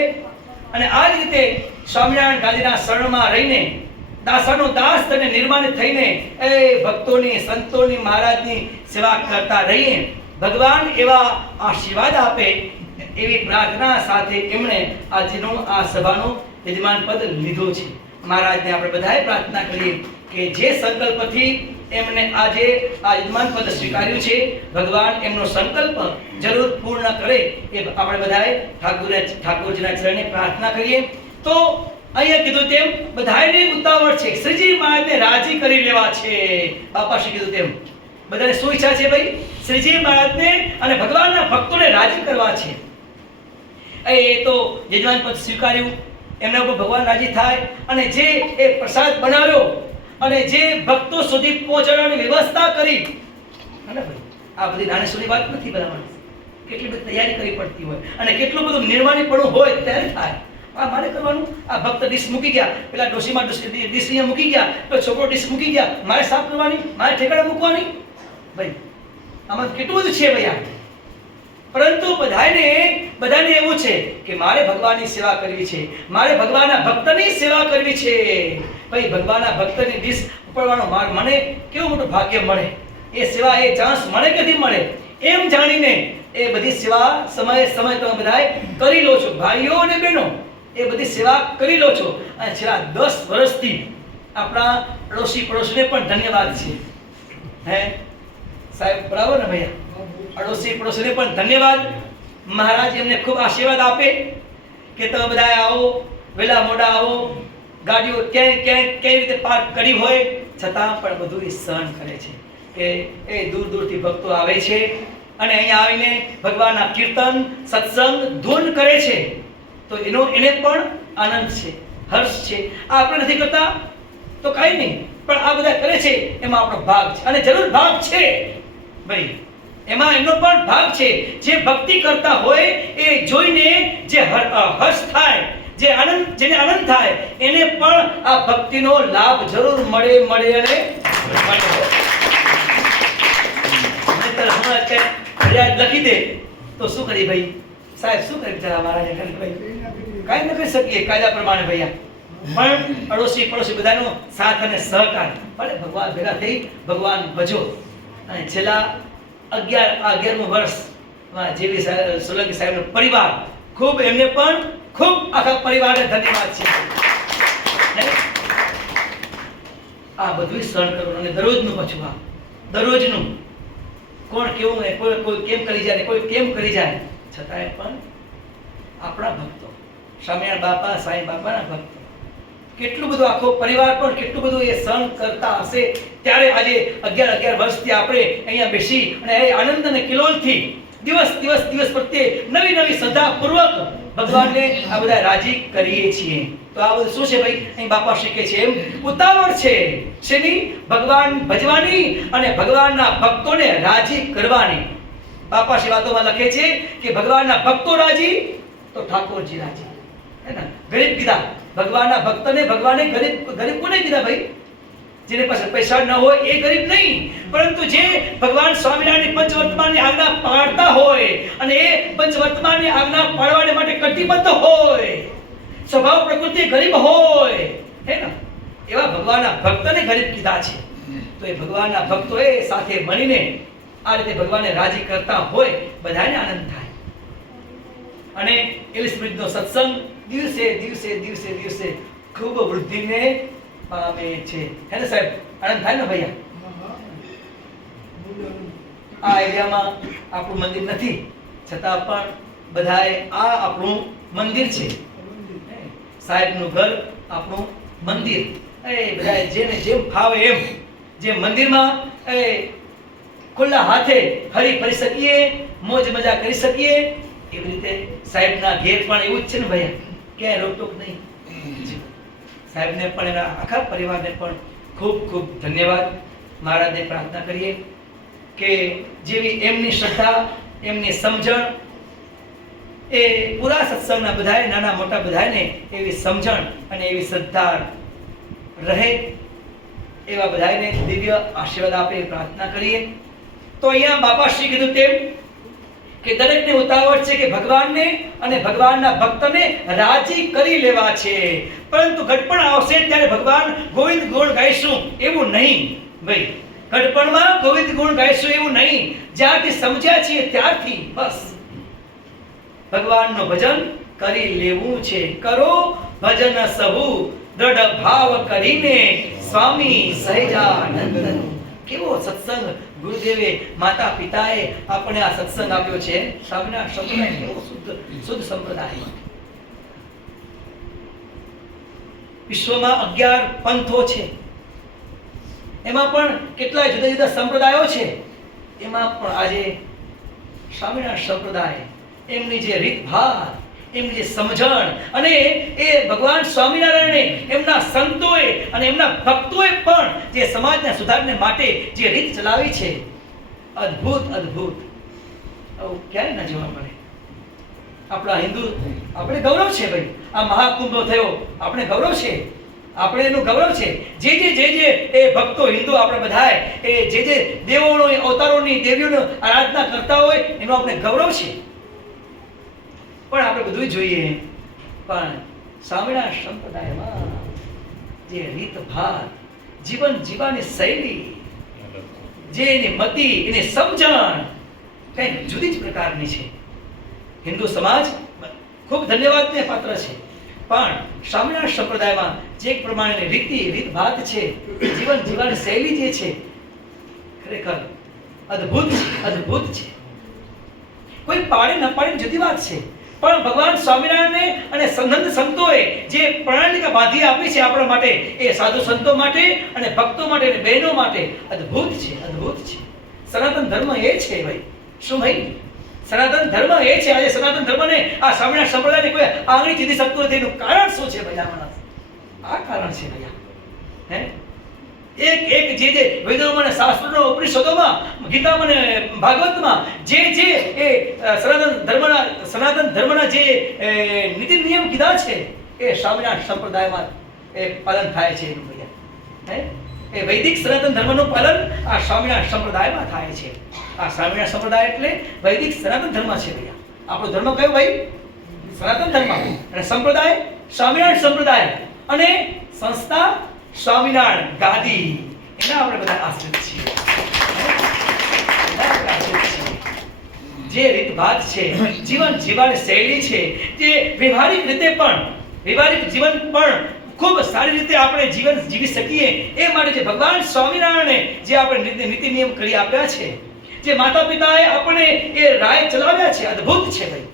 અને આ જ રીતે સ્વામિનારાયણ ગાદીના શરણમાં રહીને દાસનો દાસ અને નિર્માણ થઈને એ ભક્તોની, સંતોની, મહારાજની સેવા કરતા રહીએ. ભગવાન એવા આશીર્વાદ આપે એવી પ્રાર્થના સાથે એમણે આજનો આ સભાનો યજમાન પદ લીધો છે. મહારાજને આપણે બધાએ પ્રાર્થના કરીએ કે જે સંકલ્પથી એમને આજે આ યજમાન પદ સ્વીકાર્યું છે, ભગવાન એમનો સંકલ્પ જરૂર પૂર્ણ કરે એ આપણે બધાએ ઠાકોરજીના ચરણે પ્રાર્થના કરીએ. તો અહીંયા કીધું તેમ બધાને ઉતાવળ છે, શ્રીજી મહારાજને રાજી કરી લેવા છે. બાપાશ્રી કીધું તેમ બધાને શું ઈચ્છા છે ભાઈ? શ્રીજી મહારાજને અને ભગવાનના ભક્તોને રાજી કરવા છે. એ તો યજમાન પદ સ્વીકાર્યું, એમના ઉપર ભગવાન રાજી થાય. અને જે એ પ્રસાદ બનાવ્યો અને જે ભક્તો સુધી પહોંચાડવાની વ્યવસ્થા કરી, અને ભાઈ આ બધી નાની સુની વાત નથી બનાવવાની. કેટલી બધી તૈયારી કરવી પડતી હોય અને કેટલું બધું નિર્માણીપણું હોય ત્યારે થાય. આ મારે કરવાનું, આ ભક્ત ડીશ મૂકી ગયા, પેલા ડોશીમાં ડીશ અહીંયા મૂકી ગયા, પેલો છોકરો ડીશ મૂકી ગયા, મારે સાફ કરવાની, મારે ઠેકાણે મૂકવાની. ભાઈ આમાં કેટલું બધું છે ભાઈ. પરંતુ બધાને એવું છે કે મારે ભગવાનની સેવા કરવી છે, મારે ભગવાનના ભક્તની સેવા કરવી છે. ભાઈ ભગવાનના ભક્તની ડીશ ઉપાડવાનો મને કેવું મોટું ભાગ્ય મળે, એ સેવા, એ ચાન્સ મને ક્યાંથી મળે, એમ જાણીને એ બધી સેવા સમય તમે બધાએ કરી લો છો. ભાઈઓ અને બહેનો એ બધી સેવા કરી લો છો. અને છેલ્લા 10 વર્ષથી આપણા પડોશીને પણ ધન્યવાદ છે. હે સાહેબ, બરાબર ને ભૈયા? પડોશીને પણ ધન્યવાદ. મહારાજ એમને ખૂબ આશીર્વાદ આપે કે તમે બધા આવો, વહેલા મોડા આવો, ગાડીઓ ક્યાંય કઈ રીતે પાર્ક કરી હોય છતાં પણ બધું સહન કરે છે. કે એ દૂરથી ભક્તો આવે છે અને અહીંયા આવીને ભગવાનના કીર્તન, સત્સંગ, ધૂન કરે છે. તો એને પણ આનંદ છે, હર્ષ છે. આ આપણે નથી કરતા તો કાંઈ નહીં, પણ આ બધા કરે છે એમાં આપણો ભાગ છે. અને જરૂર ભાગ છે ભાઈ, એમાં એમનો પણ ભાગ છે. જે ભક્તિ કરતા હોય એ જોઈને જે હર્ષ થાય, જેને આનંદ થાય, એને પણ આ ભક્તિનો લાભ જરૂર મળે અને ફરિયાદ લખી દે તો શું કરી ભાઈ? સાહેબ શું કરે બિચારા મહારાજ? કાંઈ ન કરી શકીએ કાયદા પ્રમાણે ભૈયા. પણ અડોશી પડોશી બધાનો સાથ અને સહકાર ભલે ભગવાન ભેગા થઈ ભગવાન ભજો. અને છેલ્લા 11મું વર્ષ જેવી સોલંકી સાહેબનો પરિવાર ખૂબ એમને પણ ખૂબ આખા પરિવારને ધન્યવાદ છે. આ બધું સહન કરવું અને દરરોજનું પાછું આ દરરોજનું કોણ કેવું ને કોઈ કેમ કરી જાય કોઈ કેમ કરી જાય છતાંય પણ આપણા ભક્તો સ્વામિનારાયણ બાપા સાંઈ બાપાના ભક્તો કેટલું બધું આખો પરિવાર પણ કેટલું બધું એ સહન કરતા હશે. ત્યારે આજે 11 વર્ષથી આપણે અહીંયા બેસી અને એ આનંદ અને કિલોલથી દિવસ પ્રત્યે નવી શ્રદ્ધાપૂર્વક ભગવાનને આ બધા રાજી કરીએ છીએ. તો આ બધું શું છે ભાઈ? અહીં બાપા શીખે છે એમ ઉતાવળ છે શેની? ભગવાન ભજવાની અને ભગવાનના ભક્તોને રાજી કરવાની. બાપા શ્રી વાતોમાં લખે છે કે ભગવાનના ભક્તો રાજી તો ઠાકોરજી રાજી. હે ને? ગરીબ કીધા ભગવાનના ભક્તને ભગવાને ગરીબ કોને કીધા ભાઈ? જેને પાસે પૈસા ન હોય એ ગરીબ નહીં, પરંતુ જે ભગવાન સ્વામિનારાયણની પંચવર્તમાનની આજ્ઞા પાળતા હોય અને એ પંચવર્તમાનની આજ્ઞા પાળવા માટે કટિબદ્ધ હોય, સ્વભાવ પ્રકૃતિ ગરીબ હોય, હે ને? એવા ભગવાનના ભક્તને ગરીબ કીધા છે. તો એ ભગવાનના ભક્તોએ સાથે મળીને આ રીતે ભગવાનને રાજી કરતા હોય બધાને આનંદ થાય. અને એલિસ બ્રિજનો સત્સંગ દિવસે ખૂબ વૃદ્ધિને પામે છે. હે ને સાહેબ? આનંદ થાય ને ભૈયા? આ એરિયામાં આપણું મંદિર નથી છતાં પણ બધાએ આ આપણું મંદિર છે. સાહેબનું ઘર આપણું મંદિર. એ બધાએ જેને જેમ ફાવે એમ જે મંદિરમાં એ ખુલ્લા હાથે હરી ફરી શકીએ, મોજ મજા કરી શકીએ, એવી રીતે સાહેબના ઘેર પણ એવું જ છે ને ભૈયા? ક્યાંય રોકટોક નહીં. સાહેબને પણ એના આખા પરિવારને પણ ખૂબ ખૂબ ધન્યવાદ. મહારાજને પ્રાર્થના કરીએ કે જેવી એમની શ્રદ્ધા, એમની સમજણ, એ પૂરા સત્સંગના બધાએ નાના મોટા બધાને એવી સમજણ અને એવી શ્રદ્ધા રહે, એવા બધાને દિવ્ય આશીર્વાદ આપે પ્રાર્થના કરીએ. તો અહીંયા બાપા શ્રી કીધું તેમ કે દરેકને ઉતાવળ છે કે ભગવાનને અને ભગવાનના ભક્તને રાજી કરી લેવા છે, પરંતુ ઘટપણ આવશે ત્યારે ભગવાન ગોવિંદ ગુણ ગાઈશું એવું નહીં ભાઈ. ઘટપણમાં ગોવિંદ ગુણ ગાઈશું એવું નહીં. જ્યારથી સમજ્યા છીએ ત્યારથી બસ ભગવાનનું ભજન કરી લેવું છે. કરો ભજન સહુ દ્રઢ ભાવ કરીને સ્વામી સહેજાનંદનું. કેવો સત્સંગ ગુરુદેવે માતા પિતાએ આપણે આ સત્સંગ આપ્યો છે. સ્વામિનારાયણ સંપ્રદાય કેવો શુદ્ધ સંપ્રદાય. વિશ્વમાં 11 પંથો છે, એમાં પણ કેટલાય જુદા જુદા સંપ્રદાયો છે. એમાં પણ આજે સ્વામિનારાયણ સંપ્રદાય એમની જે રીતભાત, એમની જે સમજણ અને એ ભગવાન સ્વામિનારાયણે એમના સંતોએ અને એમના ભક્તોએ પણ જે સમાજના સુધારને માટે જે રીત ચલાવી છે, અદ્ભુત. આવું ક્યારે ના જોવા મળે. આપણા હિન્દુ આપણે ગૌરવ છે ભાઈ. આ મહાકુંભ થયો આપણે ગૌરવ છે, આપણે એનું ગૌરવ છે. જે એ ભક્તો હિન્દુ આપણે બધાએ એ જે દેવોની અવતારોની દેવીઓની આરાધના કરતા હોય એનું આપણે ગૌરવ છે. પણ આપણે બધું જોઈએ, પણ સ્વામિનારાયણ સંપ્રદાયમાં જે રીતભાત, જીવન જીવવાની શૈલી, જે એની મતિ, એની સમજણ કંઈક જુદી જ પ્રકારની છે. હિન્દુ સમાજ ખૂબ ધન્યવાદને પાત્ર છે, પણ સ્વામિનારાયણ સંપ્રદાયમાં જે પ્રમાણેની રીતભાત છે, જીવન જીવવાની શૈલી જે છે, ખરેખર અદ્ભુત છે. કોઈ પાડે ન પાડે જુદી વાત છે, પણ ભગવાન સ્વામિનારાયણને અને સંત સંતોએ જે પ્રણાલિકા બાંધી આપી છે આપણા માટે, એ સાધુ સંતો માટે અને ભક્તો માટે અને બહેનો માટે અદ્ભુત છે. સનાતન ધર્મ એ છે ભાઈ. શું ભાઈ? સનાતન ધર્મ એ છે. આજે સનાતન ધર્મને આ સ્વામિનારાયણ સંપ્રદાયને કોઈ આંગળી ચીધી શકતું નથી. એનું કારણ શું છે ભાઈ? આ કારણ છે ભાઈ. હે એક જે વેદોમાં અને શાસ્ત્રોનો ઉપનિષદોમાં, ગીતામાં અને ભાગવતમાં જે એ સનાતન ધર્મના જે નીતિ નિયમ કીધા છે, એ સ્વામિનારાયણ સંપ્રદાયમાં એ પાલન થાય છે એનું ભૈયા. હે એ વૈદિક સનાતન ધર્મનું પાલન આ સ્વામિનારાયણ સંપ્રદાયમાં થાય છે. આ સ્વામિનારાયણ સંપ્રદાય એટલે વૈદિક સનાતન ધર્મ છે ભૈયા. આપણો ધર્મ કયો ભાઈ? સનાતન ધર્મ. અને સંપ્રદાય સ્વામિનારાયણ સંપ્રદાય. અને સંસ્થા સ્વામિનારાયણ ગાદી એના આપણે બધા આશ્રિત છીએ. જે રીતભાત છે, જીવન જીવવાની શૈલી છે, જે વ્યવહારિક રીતે પણ વ્યવહારિક જીવન પણ ખૂબ સારી રીતે આપણે જીવન જીવી શકીએ એ માટે જે ભગવાન સ્વામિનારાયણે જે આપણે નીતિ નિયમ કરી આપ્યા છે, જે માતા પિતાએ આપણે એ રાહ ચલાવ્યા છે, અદ્ભુત છે ભાઈ.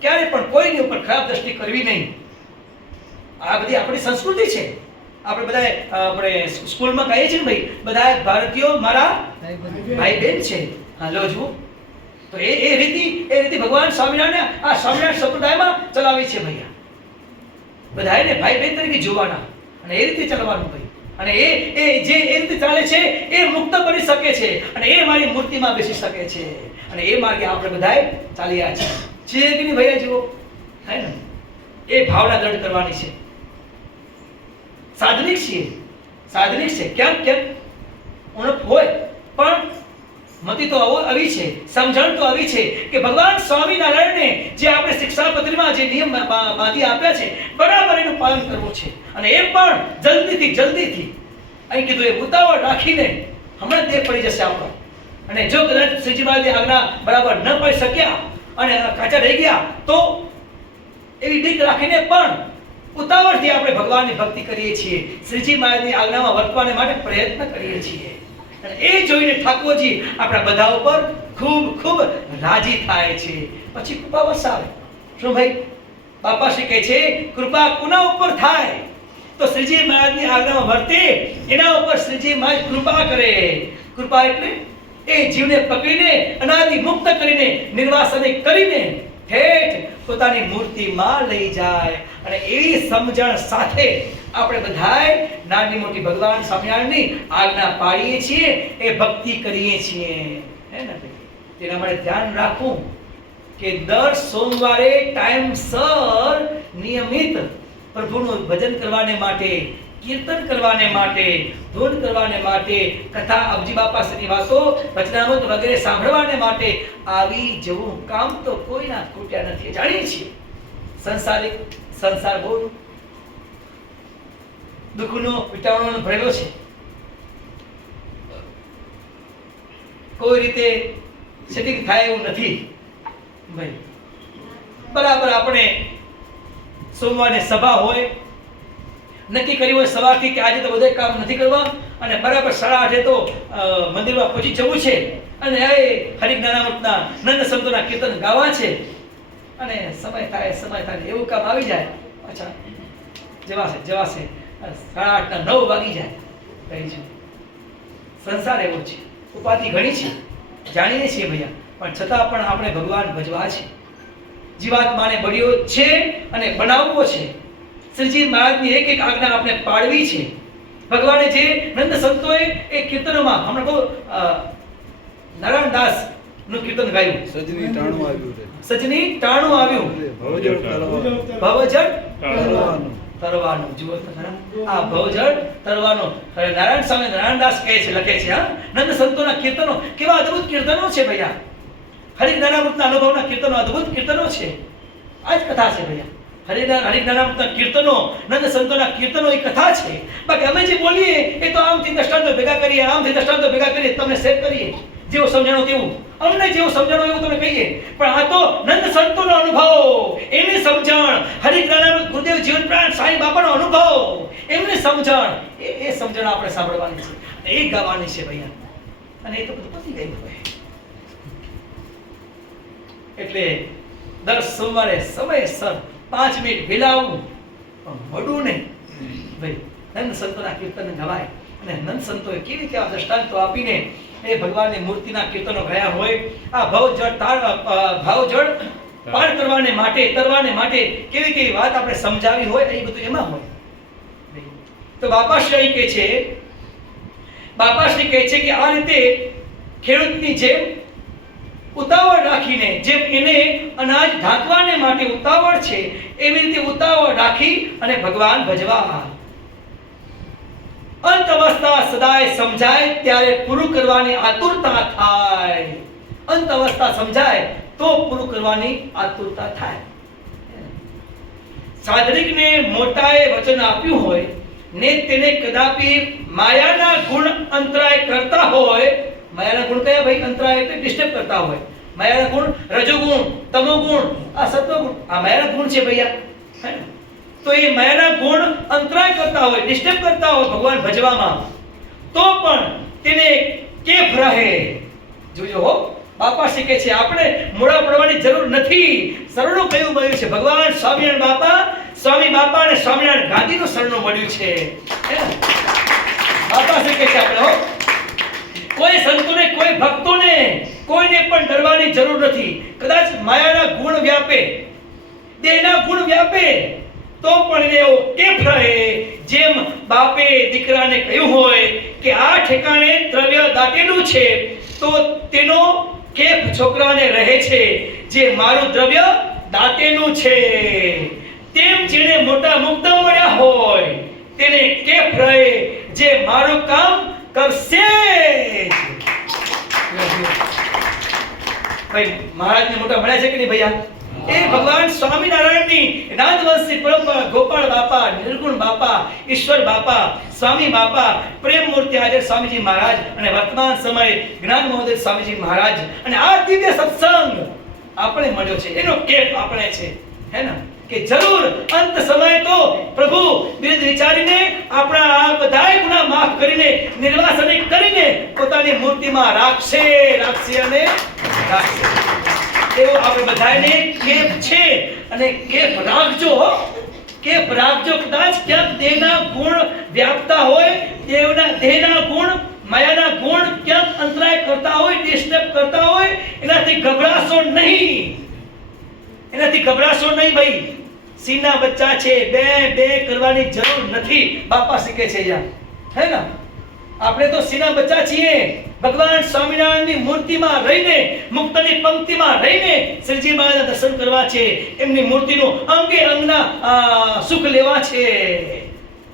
ક્યારે પણ કોઈની ઉપર ખરાબ દ્રષ્ટિ કરવી નહીં. આ બધી આપણી સંસ્કૃતિ છે. આપણે બધા આપણે સ્કૂલમાં કહીએ છીએ ને ભાઈ, બધા ભારતીયો મારા ભાઈ બહેન છે. હાલો જુઓ તો એ રીતિ ભગવાન સ્વામિનારાયણ આ સ્વામિનારાયણ સંપ્રદાયમાં ચલાવી છે ભૈયા. બધાને ભાઈ બહેન તરીકે જોવાના અને એ રીતે ચાલવાનું ભાઈ. અને એ જે એ રીતે ચાલે છે એ મુક્ત બની શકે છે અને એ મારી મૂર્તિમાં બેસી શકે છે અને એ માર્ગે આપણે બધાએ ચાલ્યા છે કે નહીં ભૈયા જુઓ, હે ને? એ ભાવના દૃઢ કરવાની છે. સાધનિક છીએ, સાધનિક છે. ક્યાંક ઉણપ હોય પણ મતિ તો આવી છે, સમજણ તો આવી છે કે ભગવાન સ્વામિનારાયણને જે આપણે શિક્ષાપત્રીમાં જે નિયમ બાંધી આપ્યા છે બરાબર એનું પાલન કરવું છે. અને એ પણ જલ્દીથી અહીં કીધું એ ઉતાવળ રાખીને હમણાં તે પડી જશે આપણો. અને જો કદાચ શ્રીજી મહારાજની આજ્ઞા બરાબર ન પાડી શક્યા અને કાચા રહી ગયા તો એવી બીક રાખીને પણ ઉતાવળથી આપણે ભગવાનની ભક્તિ કરીએ છીએ, શ્રીજી મહારાજની આજ્ઞામાં વર્તવાને માટે પ્રયત્ન કરીએ છીએ. અને એ જોઈને ઠાકોરજી આપણા બધા ઉપર ખૂબ રાજી થાય છે. પછી કૃપા વરસાવે. શું ભાઈ? બાપા શ્રી કહે છે કૃપા કોના ઉપર થાય? તો શ્રીજી મહારાજની આજ્ઞામાં વર્તે એના ઉપર શ્રીજી મહારાજ કૃપા કરે. કૃપા એટલે એ જીવને પકડીને અનાદિ મુક્ત કરીને નિર્વાસને કરીને ઠેઠ પોતાની મૂર્તિમાં લઈ જાય. અને એવી સમજણ સાથે આપણે બધાય નાની મોટી ભગવાન સ્વામિનારાયણની આજ્ઞા પાડીએ છીએ, એ ભક્તિ કરીએ છીએ, હે ને? તેના માટે ધ્યાન રાખવું કે દર સોમવારે ટાઈમસર નિયમિત પ્રભુનું ભજન કરવાને માટે, કીર્તન કરવાને માટે, ધૂન કરવાને માટે, કથા અબજી બાપા શ્રીની વાતો, વચનામૃત વગેરે સાંભળવાને માટે આવી જવું કામ તો કોઈના ખૂટ્યા નથી. જાણીએ છીએ સંસાર બહુ દુઃખનો વિટાવણો ભરેલો છે. કોઈ રીતે સેટિંગ થાય એવું નથી ભાઈ. બરાબર આપણે સોમવારે સભા હોય, નક્કી કર્યું હોય સવારથી કે આજે તો બધા કામ નથી કરવા અને બરાબર 8:30 તો મંદિરમાં પહોંચી જવું છે અને એ હરિજ્ઞાનામૃતના નંદ સંતોના કીર્તન ગાવા છે અને સમય થાય એવું કામ આવી જાય, અચ્છા જવાશે 8:30 9 વાગી જાય. કહી છે સંસાર એવો છે, ઉપાધિ ઘણી છે, જાણીએ છીએ ભૈયા, પણ છતાં પણ આપણે ભગવાન ભજવા છે. જીવાત્માને બળ્યો છે અને બનાવવો છે. શ્રીજી મહારાજની એક આજ્ઞા આપણે પાડવી છે. ભગવાને જે નંદ સંતોએ એ કીર્તનમાં હમણાં કહું નારાયણ દાસ નું કીર્તન ગાયું, સજની ટાણું આવ્યું ભવજળ તરવાનું. જુઓ તો ખરા આ ભવજળ તરવાનું. નારાયણ સ્વામી નારાયણ દાસ કહે છે, લખે છે, હા, નંદ સંતોના કીર્તનો કેવા અદ્ભુત કીર્તનો છે ભૈયા. હરિજ્ઞાનામૃતના અનુભવના કીર્તનો અદ્ભુત કીર્તનો છે. આ જ કથા છે ભૈયા. હરિજ્ઞાનામૃતના કીર્તનો, નંદ સંતોના કીર્તનો એ કથા છે. બાકી અમે જે બોલીએ એ તો આમથી દ્રષ્ટાંતો ભેગા કરીએ, આમથી દ્રષ્ટાંતો ભેગા કરીએ, તમને શેર કરીએ જેવું સમજાણો તેવું, અમને જેવું સમજાણો એવું તમને કહીએ. પણ આ તો નંદ સંતોનો અનુભવ, એની સમજણ, હરિજ્ઞાનામૃત ગુરુદેવ જીવન પ્રાણ સાંઈ બાપાનો અનુભવ, એમની સમજણ, એ સમજણ આપણે સાંભળવાની છે, એ ગાવાની છે ભૈયા. અને એ તો બધું પતી ગયું હોય. એટલે દર સોમવારે સમયસર 5 મિનિટ વહેલા આવવું, પણ મોડું નહીં ભાઈ. નંદ સંતોના કીર્તન ગવાય અને નંદ સંતોએ કેવી કેવા દ્રષ્ટાંતો આપીને એ ભગવાનની મૂર્તિના કીર્તનો ગયા હોય. આ ભાવજળ પાર કરવાને માટે, તરવાને માટે કેવી કેવી વાત આપણે સમજાવી હોય, એ બધું એમાં હોય. તો બાપાશ્રી કહે છે કે આ રીતે ખેડૂતની જેમ ઉતાવળ રાખીને, જેમ એને અનાજ ઢાંકવાને માટે ઉતાવળ છે, એવી રીતે ઉતાવળ રાખી અને ભગવાન ભજવા. અંત અવસ્થા સદાય સમજાય ત્યારે પૂરું કરવાની આતુરતા થાય. અંત અવસ્થા સમજાય તો પૂરું કરવાની આતુરતા થાય. સાધનિકને મોટાએ વચન આપ્યું હોય ને તેને કદાપી માયાના ગુણ અંતરાય કરતા હોય, માયાના ગુણ કયા ભાઈ? અંતરાય એટલે ડિસ્ટર્બ કરતા હોય. માયાના ગુણ રજોગુણ, તમોગુણ, આ સત્વગુણ, આ માયાના ગુણ છે ભૈયા, હે ને? તો એ માયાના ગુણ અંતરાય કરતા હોય, ડિસ્ટર્બ કરતા હોય ભગવાન ભજવામાં, તો પણ તેને કેફ રહે. જોજો હો, બાપા શીખે છે આપણે મોડા પડવાની જરૂર નથી. શરણું કયું મળ્યું છે? ભગવાન સ્વામિનારાયણ બાપા, સ્વામી બાપા અને સ્વામિનારાયણ ગાંધીનું શરણું મળ્યું છે, હે ને? બાપા શીખે છે આપણે હો. કોઈ સંતોને, કોઈ ભક્તોને, કોઈને પણ ડરવાની જરૂર નથી. કદાચ માયાના ગુણ વ્યાપે, દેહના ગુણ વ્યાપે, તો પણ એને એવો કેફ રહે. જેમ બાપે દીકરાને કહ્યું હોય કે આ ઠેકાણે દ્રવ્ય દાટેલું છે, તો તેનો કેફ છોકરાને રહે છે, જે મારું દ્રવ્ય દાટેલું છે. તેમ જેને મોટા મુક્ત મળ્યા હોય તેને કેફ રહે, જે મારું કામ કરશે. ભાઈ મહારાજને મોટા મળ્યા છે કે નહીં ભૈયા? એ ભગવાન સ્વામિનારાયણની નાદવંશી પરંપરા, ગોપાળ બાપા, નિર્ગુણ બાપા, ઈશ્વર બાપા, સ્વામી બાપા, પ્રેમ મૂર્તિ હાજર સ્વામીજી મહારાજ અને વર્તમાન સમયે જ્ઞાન મહોદય સ્વામીજી મહારાજ, અને આ દિવ્ય સત્સંગ આપણે મળ્યો છે, એનો કેફ આપણે છે, હે ને? કે જરૂર અંત સમયે તો પ્રભુ વિરુદ્ધ વિચારીને આપણા આ બધાય ગુનાહ માફ કરીને, નિર્વાસન કરીને પોતાની મૂર્તિમાં રાખશે અને રાખશે. એવો આપણે બધાને કેફ છે, અને કેફ રાખજો હો, કેફ રાખજો. કદાચ ક્યાંક દેહના ગુણ વ્યાપતા હોય, દેહના ગુણ, માયાના ગુણ ક્યાંક અંતરાય કરતા હોય, ડિસ્ટર્બ કરતા હોય, એનાથી ગભરાશો નહીં, એનાથી ગભરાશો નહીં ભાઈ. સીના બચ્ચા છે, બે કરવાની જરૂર નથી. બાપા શીખે છે યાર, હે ને? આપણે તો સીના બચ્ચા છીએ. ભગવાન સ્વામિનારાયણની મૂર્તિમાં રહીને, મુક્તની પંક્તિમાં રહીને શ્રીજી મહારાજના દર્શન કરવા છે, એમની મૂર્તિનું અંગે અંગના સુખ લેવા છે,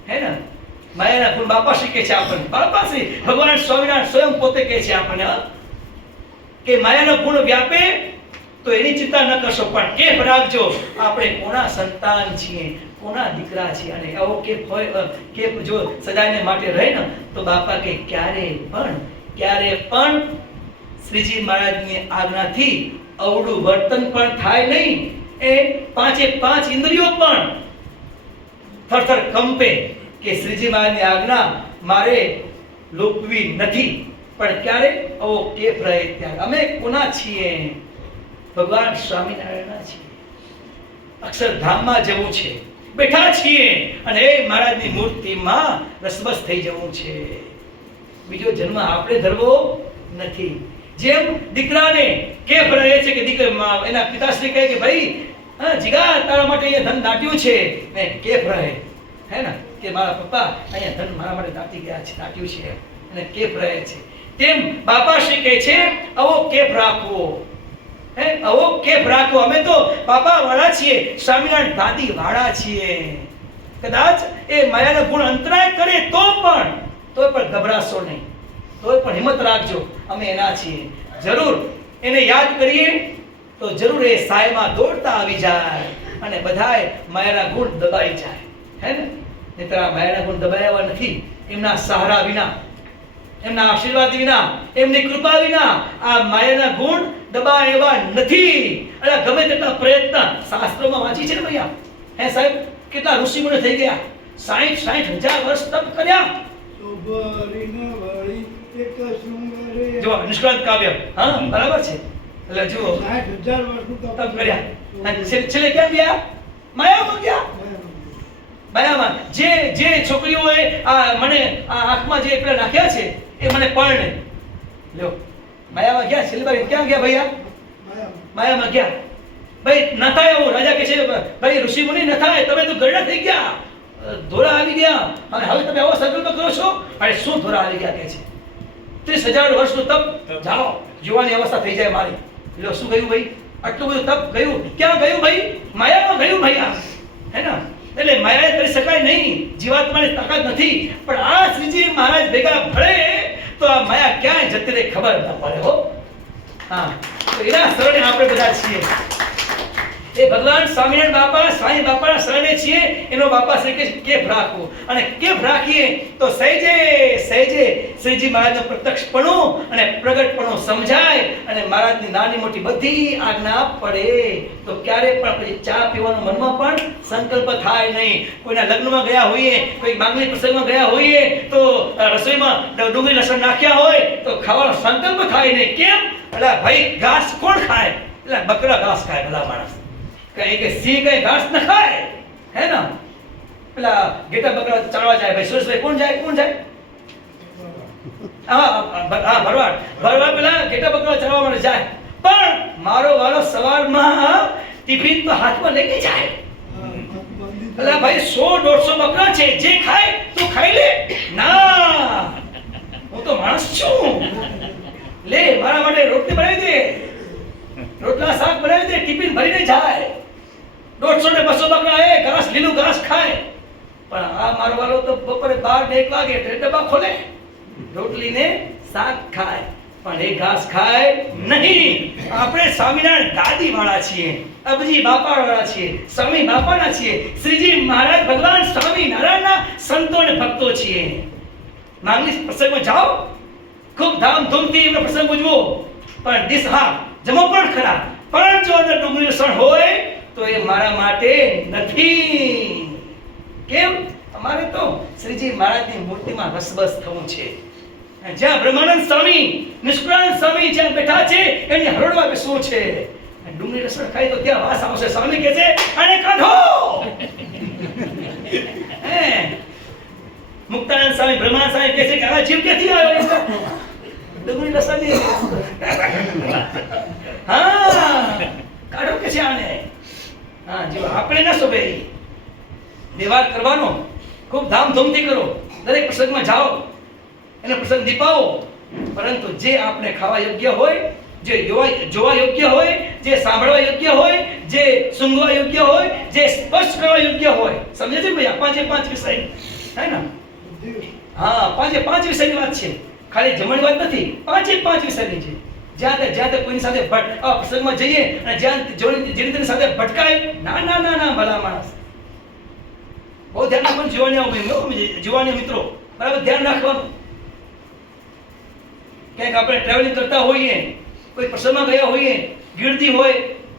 હે ને? માયાના ગુણ બાપા શીખે છે આપણને. બાપા શ્રી ભગવાન સ્વામિનારાયણ સ્વયં પોતે કહે છે આપણને કે માયાનો ગુણ વ્યાપે તો એની ચિંતા ન કરશો, પણ કેફ રાખજો. આપણે કોના સંતાન છીએ, કોના દીકરા છીએ, અને આવો કેફ હોય, કેફ જો સદાયને માટે રહે ને, તો બાપા કે ક્યારે પણ શ્રીજી મહારાજની આજ્ઞાથી અવળું વર્તન પણ થાય નહીં. એ પાંચે પાંચ ઇન્દ્રિયો પણ થરથર કંપે કે શ્રીજી મહારાજની આજ્ઞા મારે લોપવી નથી. પણ ક્યારે આવો કેફ રહે ત્યારે. અમે કોના છીએ? ભગવાન સ્વામિનારાયણના છીએ. અક્ષરધામમાં જવું છે, બેઠા છીએ, અને એ મહારાજની મૂર્તિમાં રસબસ થઈ જવું છે. બીજો જન્મ આપણે ધરવો નથી. જેમ દીકરાને કેફ રહે છે કે દીકરા, એના પિતાશ્રી કહે કે ભાઈ જીગા તારા માટે અહીંયા ધન દાટ્યું છે, ને કેફ રહે, હે ને? કે મારા પપ્પા અહીંયા ધન મારા માટે દાટી ગયા છે, દાટ્યું છે, અને કેફ રહે છે. તેમ બાપા શ્રી કહે છે આવો કેફ રાખવો, હે? આવો કેફ રાખવો. અમે તો બાપા વાળા છીએ, સ્વામિનારાયણ દાદી વાળા છીએ. કદાચ એ માયાના ગુણ અંતરાય કરે તો પણ ગભરાશો નહીં, તોય પણ હિંમત રાખજો. અમે એના છીએ. જરૂર એને યાદ કરીએ તો જરૂર એ સાયમાં દોડતા આવી જાય, અને બધાય માયાના ગુણ દબાઈ જાય, હે ને? નહીંતર આ માયાના ગુણ દબાયા નથી. એમના સહારા વિના, એમના આશીર્વાદ વિના, એમની કૃપા વિના આ માયાના ગુણ દબાયા નથી. અને ગમે તેટલા પ્રયત્ન શાસ્ત્રોમાં વાંચી છે ને ભૈયા, હે સાહેબ? કેટલા ઋષિમુનિ થઈ ગયા, 60,000 વર્ષ તપ કર્યા. જો નિષ્કાંત કાવ્ય, હા બરાબર છે. એટલે જુઓ 60,000 વર્ષનું તપ કર્યા, છેલ્લે ક્યાં ગયા? માયામાં ગયા. માયામાં જે છોકરીઓએ મને આંખમાં જે પેલા નાખ્યા છે એ મને પરણે લ્યો, માયામાં ગયા. છેલ્લે ક્યાં ગયા ભૈયા? માયામાં ગયા. ભાઈ ન થાય એવું. રાજા કહે છે ભાઈ ઋષિ મુનિ ન થાય, તમે તો ગરડા થઈ ગયા, ધોરા આવી ગયા, અને હવે તમે આવો સંકલ્પ કરો છો. અરે શું ધોરા આવી ગયા? કે છે 30,000 વર્ષનું તપ, જાઓ જોવાની અવસ્થા થઈ જાય મારી. લ્યો શું ગયું ભાઈ? આટલું બધું તપ ગયું, ક્યાં ગયું ભાઈ? માયામાં ગયું ભૈયા, હે ને? એટલે માયાએ કરી શકાય નહીં, જીવાત્માની તાકાત નથી. પણ આ શ્રીજી મહારાજ ભેગા ભળે તો આ માયા ક્યાંય જતી રહે ખબર ન પડે હો. હા, તો એના શરણે આપણે બધા છીએ. એ ભગવાન સ્વામિનારાયણ બાપા સ્વામી બાપાના શરણે છીએ, એનો બાપા શ્રી કૃષ્ણ કેફ રાખવો, અને કેફ રાખીએ તો સહેજે સહેજે શ્રીજી મહારાજનું પ્રત્યક્ષપણું અને પ્રગટપણું સમજાય, અને મહારાજની નાની મોટી બધી આજ્ઞા પડે તો ક્યારે પણ પછી ચા પીવાનો મનમાં પણ સંકલ્પ થાય નહીં. કોઈના લગ્નમાં ગયા હોઈએ, કોઈ માંગણી પ્રસંગમાં ગયા હોઈએ તો રસોઈમાં ડુંગળી લસણ નાખ્યા હોય તો ખાવાનો સંકલ્પ થાય નહીં. કેમ? એટલે ભાઈ ઘાસ કોણ ખાય? એટલે બકરા ઘાસ ખાય ભલા માણસ. કઈ કે સિંહ કઈ ઘાસ ન ખાય, હે ને? પેલા ઘેટા બકરા ચરવા જાય ભાઈ, સુરેશભાઈ કોણ જાય? કોણ જાય? હા ભરવાડ પેલા ઘેટા બકરા ચરવા માટે જાય. પણ મારો વાલો સવારમાં ટિફિન તો હાથમાં લઈને જાય. એટલે ભાઈ 100-150 બકરા છે, જે ખાય તું ખાઈ લે. ના, હું તો માણસ છું, લે મારા માટે રોટલી બનાવી દે, રોટલા શાક બનાવી દે, ટિફિન ભરીને જાય. 150 ને 200 બકરા એ ઘાસ, લીલું ઘાસ ખાય. પણ આ મારો વાલો તો બપોરે 12-1 વાગે ડબ્બા ખોલે, રોટલી ને શાક ખાય, પણ એ ઘાસ ખાય નહીં. આપણે સ્વામિનારાયણ દાદી વાળા છીએ, અબજી બાપા વાળા છીએ, સ્વામી બાપાના છીએ, શ્રીજી મહારાજ ભગવાન સ્વામિનારાયણના સંતો અને ભક્તો છીએ. માંગલી પ્રસંગમાં જાઓ, ખૂબ ધામધૂમથી એમનો પ્રસંગ ઉજવો, પણ દિસ હા જમો પણ ખરા, પણ જો અંદર ડુંગળી લસણ હોય તો એ મારા માટે નથી. કેમ? અમારે તો શ્રીજી મહારાજની મૂર્તિમાં રસબસ થવું છે. જ્યાં બ્રહ્માનંદ સ્વામી, નિષ્કુળાનંદ સ્વામી જ્યાં બેઠા છે એની હરોળમાં બેસવું છે. ડુંગળી લસણ ખાઈ તો ત્યાં વાસ આવશે. સ્વામી કહે છે આને કાઢો. મુક્તાનંદ સ્વામી, બ્રહ્માનંદ સ્વામી કહે છે કે આ જીવ ક્યાંથી આવ્યો? ડુંગળી લસણ હા કાઢો કે છે આને. હા જીવ આપણે ના શોભે. વ્યવહાર કરવાનો ખૂબ ધામધૂમથી કરો, દરેક પ્રસંગમાં જાઓ, એને પ્રસંગ દીપાવો, પરંતુ જે આપણે ખાવા યોગ્ય હોય, જે જોવા યોગ્ય હોય, જે સાંભળવા યોગ્ય હોય, જે સૂંઘવા યોગ્ય હોય, જે સ્પર્શ કરવા યોગ્ય હોય. સમજે છે ભાઈ? આ 5 વિષય હે ને? હા 5 વિષયની વાત છે, ખાલી જમણની વાત નથી. 5 વિષયની છે. જ્યાં તે કોઈની સાથે પ્રસંગમાં જઈએ અને જ્યાં જેની સાથે ભટકાય, ના ભલા માણસ. બહુ ધ્યાન રાખવાનું. જીવાની મિત્રો બરાબર ધ્યાન રાખવાનું. ક્યાંક આપણે ટ્રાવેલિંગ કરતા હોઈએ, કોઈ પ્રસંગમાં ગયા હોઈએ, ગીરદી હોય,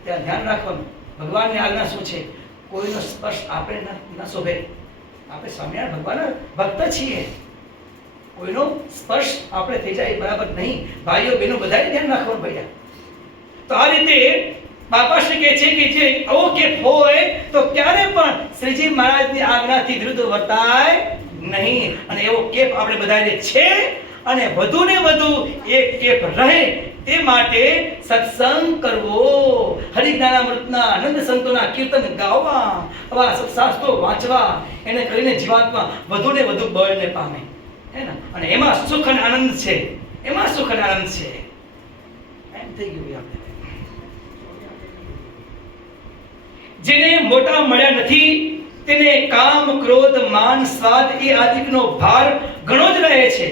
ત્યાં ધ્યાન રાખવાનું. ભગવાનની આજ્ઞા શું છે? કોઈનો સ્પર્શ આપણે ન શોભે. આપણે સ્વામિનારાયણ ભગવાનના ભક્ત છીએ, કોઈનો સ્પર્શ આપણે થઈ જાય બરાબર નહીં. ભાઈઓ બહેનો બધાએ ધ્યાન રાખવાનું ભૈયા. તો આ રીતે બાપાશ્રી કહે છે કે જે આવો કેફ હોય તો ક્યારે પણ શ્રીજી મહારાજની આજ્ઞાથી વિરુદ્ધ વર્તાય નહીં. અને એવો કેફ આપણે બધાને છે, અને વધુ ને વધુ એક કેફ રહે તે માટે સત્સંગ કરવો, હરિજ્ઞાનામૃતના આનંદ સંતોના કીર્તન ગાવા, આવા સત્શાસ્ત્રો વાંચવા, એને કરીને જીવાત્મા વધુ ને વધુ બળને પામે, હે ને? અને એમાં સુખ અને આનંદ છે, એમાં સુખ અને આનંદ છે. એમ થઈ ગયું. આપણે જેને મોટા મળ્યા નથી તેને કામ, ક્રોધ, માન, સ્વાદ એ આદિનો ભાર ઘણો જ રહે છે.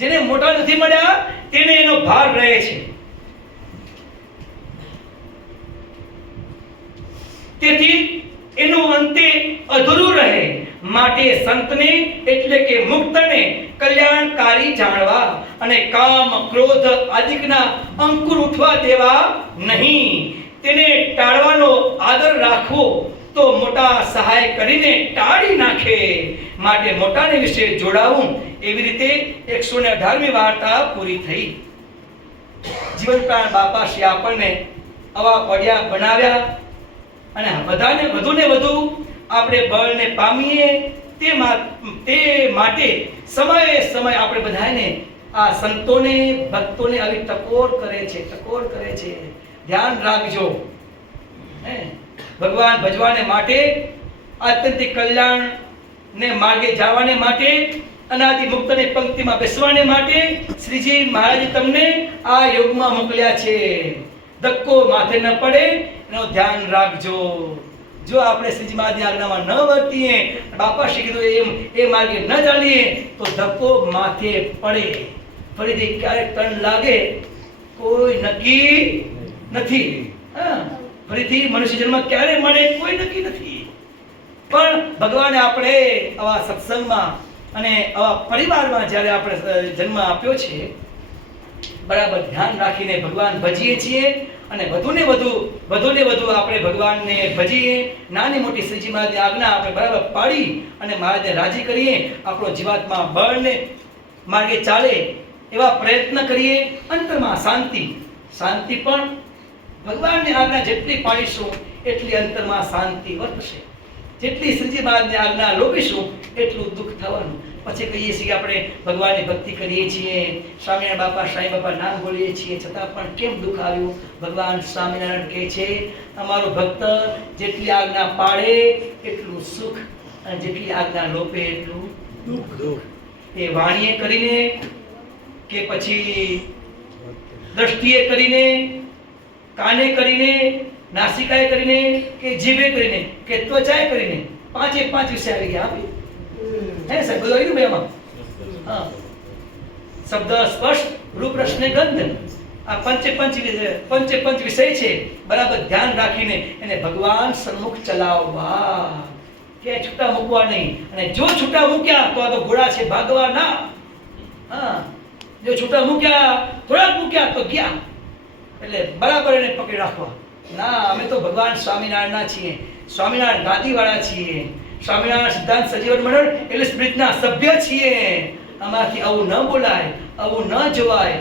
જેને મોટા નથી મળ્યા તેને એનો ભાર રહે છે. તેથી એનું અંતે અધૂરું રહે. માટે સંતને એટલે કે મુક્તને કલ્યાણકારી જાણવા અને કામ, ક્રોધ આદિકના અંકુર ઉઠવા દેવા નહીં. તેને ટાળવાનો આદર રાખવો તો મોટા સહાય કરીને ટાળી નાખે. માટે મોટાને વિશે જોડાવું. એવી રીતે 118મી વાર્તા પૂરી થઈ. જીવન પ્રાણ બાપા શ્રી આપણને આવા પડ્યા બનાવ્યા, અને બધાને વધુ ને વધુ આપણે બળને પામીએ તે માટે સમયે સમય આપણે બધાને આ સંતોને, ભક્તોને આવી ટકોર કરે છે. ધ્યાન રાખજો. ભગવાન ભજવાને માટે, આત્યંતિક કલ્યાણ ને માર્ગે જવાને માટે, અનાદિ મુક્તને પંક્તિમાં બેસવાને માટે શ્રીજી મહારાજે તમને આ યોગમાં મોકલ્યા છે. ધક્કો માથે ન પડે એનું ધ્યાન રાખજો. જો આપણે શ્રીજી મહારાજની આજ્ઞામાં ન વર્તીએ, બાપા શ્રી કીધું એમ એ માર્ગે ન ચાલીએ તો ધક્કો માથે પડે. ફરીથી ક્યારેક ટર્ન લાગે કોઈ નક્કી નથી. ફરીથી મનુષ્ય જન્મ ક્યારે મળે કોઈ નક્કી નથી, પણ ભગવાને આપણે આવા સત્સંગમાં અને આવા પરિવારમાં જ્યારે આપણે જન્મ આપ્યો છે, બરાબર ધ્યાન રાખીને ભગવાન ભજીએ છીએ અને વધુને વધુ આપણે ભગવાનને ભજીએ, નાની મોટી શ્રીજી મહારાજની આજ્ઞા આપણે બરાબર પાડી અને મહારાજને રાજી કરીએ, આપણો જીવાત્મા બળને માર્ગે ચાલે એવા પ્રયત્ન કરીએ. અંતરમાં શાંતિ પણ ભગવાનની આજ્ઞા જેટલી પાડીશું એટલી અંતરમાં શાંતિ વર્તશે, જેટલી શ્રીજી મહારાજની આજ્ઞા લોપીશું એટલું દુઃખ થવાનું. પછી કહીએ છીએ કે આપણે ભગવાનની ભક્તિ કરીએ છીએ, સ્વામિનારાયણ બાપા સાંઈ બાપા નામ બોલીએ છીએ, છતાં પણ કેમ દુઃખ આવ્યું? ભગવાન સ્વામિનારાયણ કહે છે અમારો ભક્ત જેટલી આજ્ઞા પાડે એટલું સુખ અને જેટલી આજ્ઞા લોપે એટલું દુઃખ. એ વાણીએ કરીને કે પછી દ્રષ્ટિએ કરીને, કાને કરીને, નાસિકાએ કરીને કે જીભે કરીને કે ત્વચાએ કરીને, પાંચે પાંચ વિષય આવી ગયા. હે સાહેબ, બધું આવ્યું એમાં. હા, શબ્દ, સ્પર્શ, રૂપ, રસ ને ગંધ, આ પંચે પંચ વિષય છે. બરાબર ધ્યાન રાખીને એને ભગવાન સન્મુખ ચલાવવા, કે છૂટા મૂકવા નહીં. અને જો છૂટા મૂક્યા તો આ તો ઘોડા છે, ભાગવા ના. હા, જો છૂટા મૂક્યા, થોડાક મૂક્યા તો ગયા, એટલે બરાબર એને પકડી રાખવા. ના, અમે તો ભગવાન સ્વામિનારાયણના છીએ, સ્વામિનારાયણ ગાદીવાળા છીએ, સ્વામિનારાયણ સિદ્ધાંત સજીવન મંડળ એટલે સ્મૃતના સભ્ય છીએ. આમાંથી આવું ન બોલાય, આવું ન જોવાય,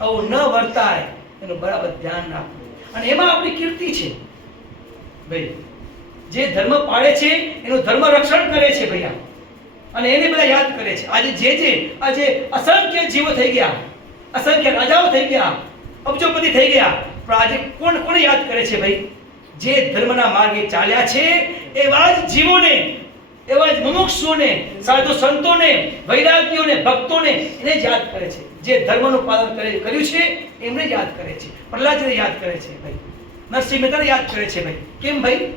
આવું ન વર્તાય, એનું બરાબર ધ્યાન રાખવું. અને એમાં આપણી કીર્તિ છે ભાઈ. જે ધર્મ પાળે છે એનું ધર્મ રક્ષણ કરે છે ભૈયા, અને એને બધા યાદ કરે છે. આજે અસંખ્ય જીવો થઈ ગયા, અસંખ્ય રાજાઓ થઈ ગયા, અબજોપતિ થઈ ગયા, પણ આજે કોને યાદ કરે છે ભાઈ? જે ધર્મના માર્ગે ચાલ્યા છે એવા જ જીવોને, એવા જ મુમુક્ષુઓને, સાધુ સંતોને, વૈરાગીઓને, ભક્તોને એને જ યાદ કરે છે. જે ધર્મનું પાલન કર્યું છે એમને યાદ કરે છે. પ્રહલાદને યાદ કરે છે ભાઈ, નરસિંહ મહેતાને યાદ કરે છે ભાઈ. કેમ ભાઈ?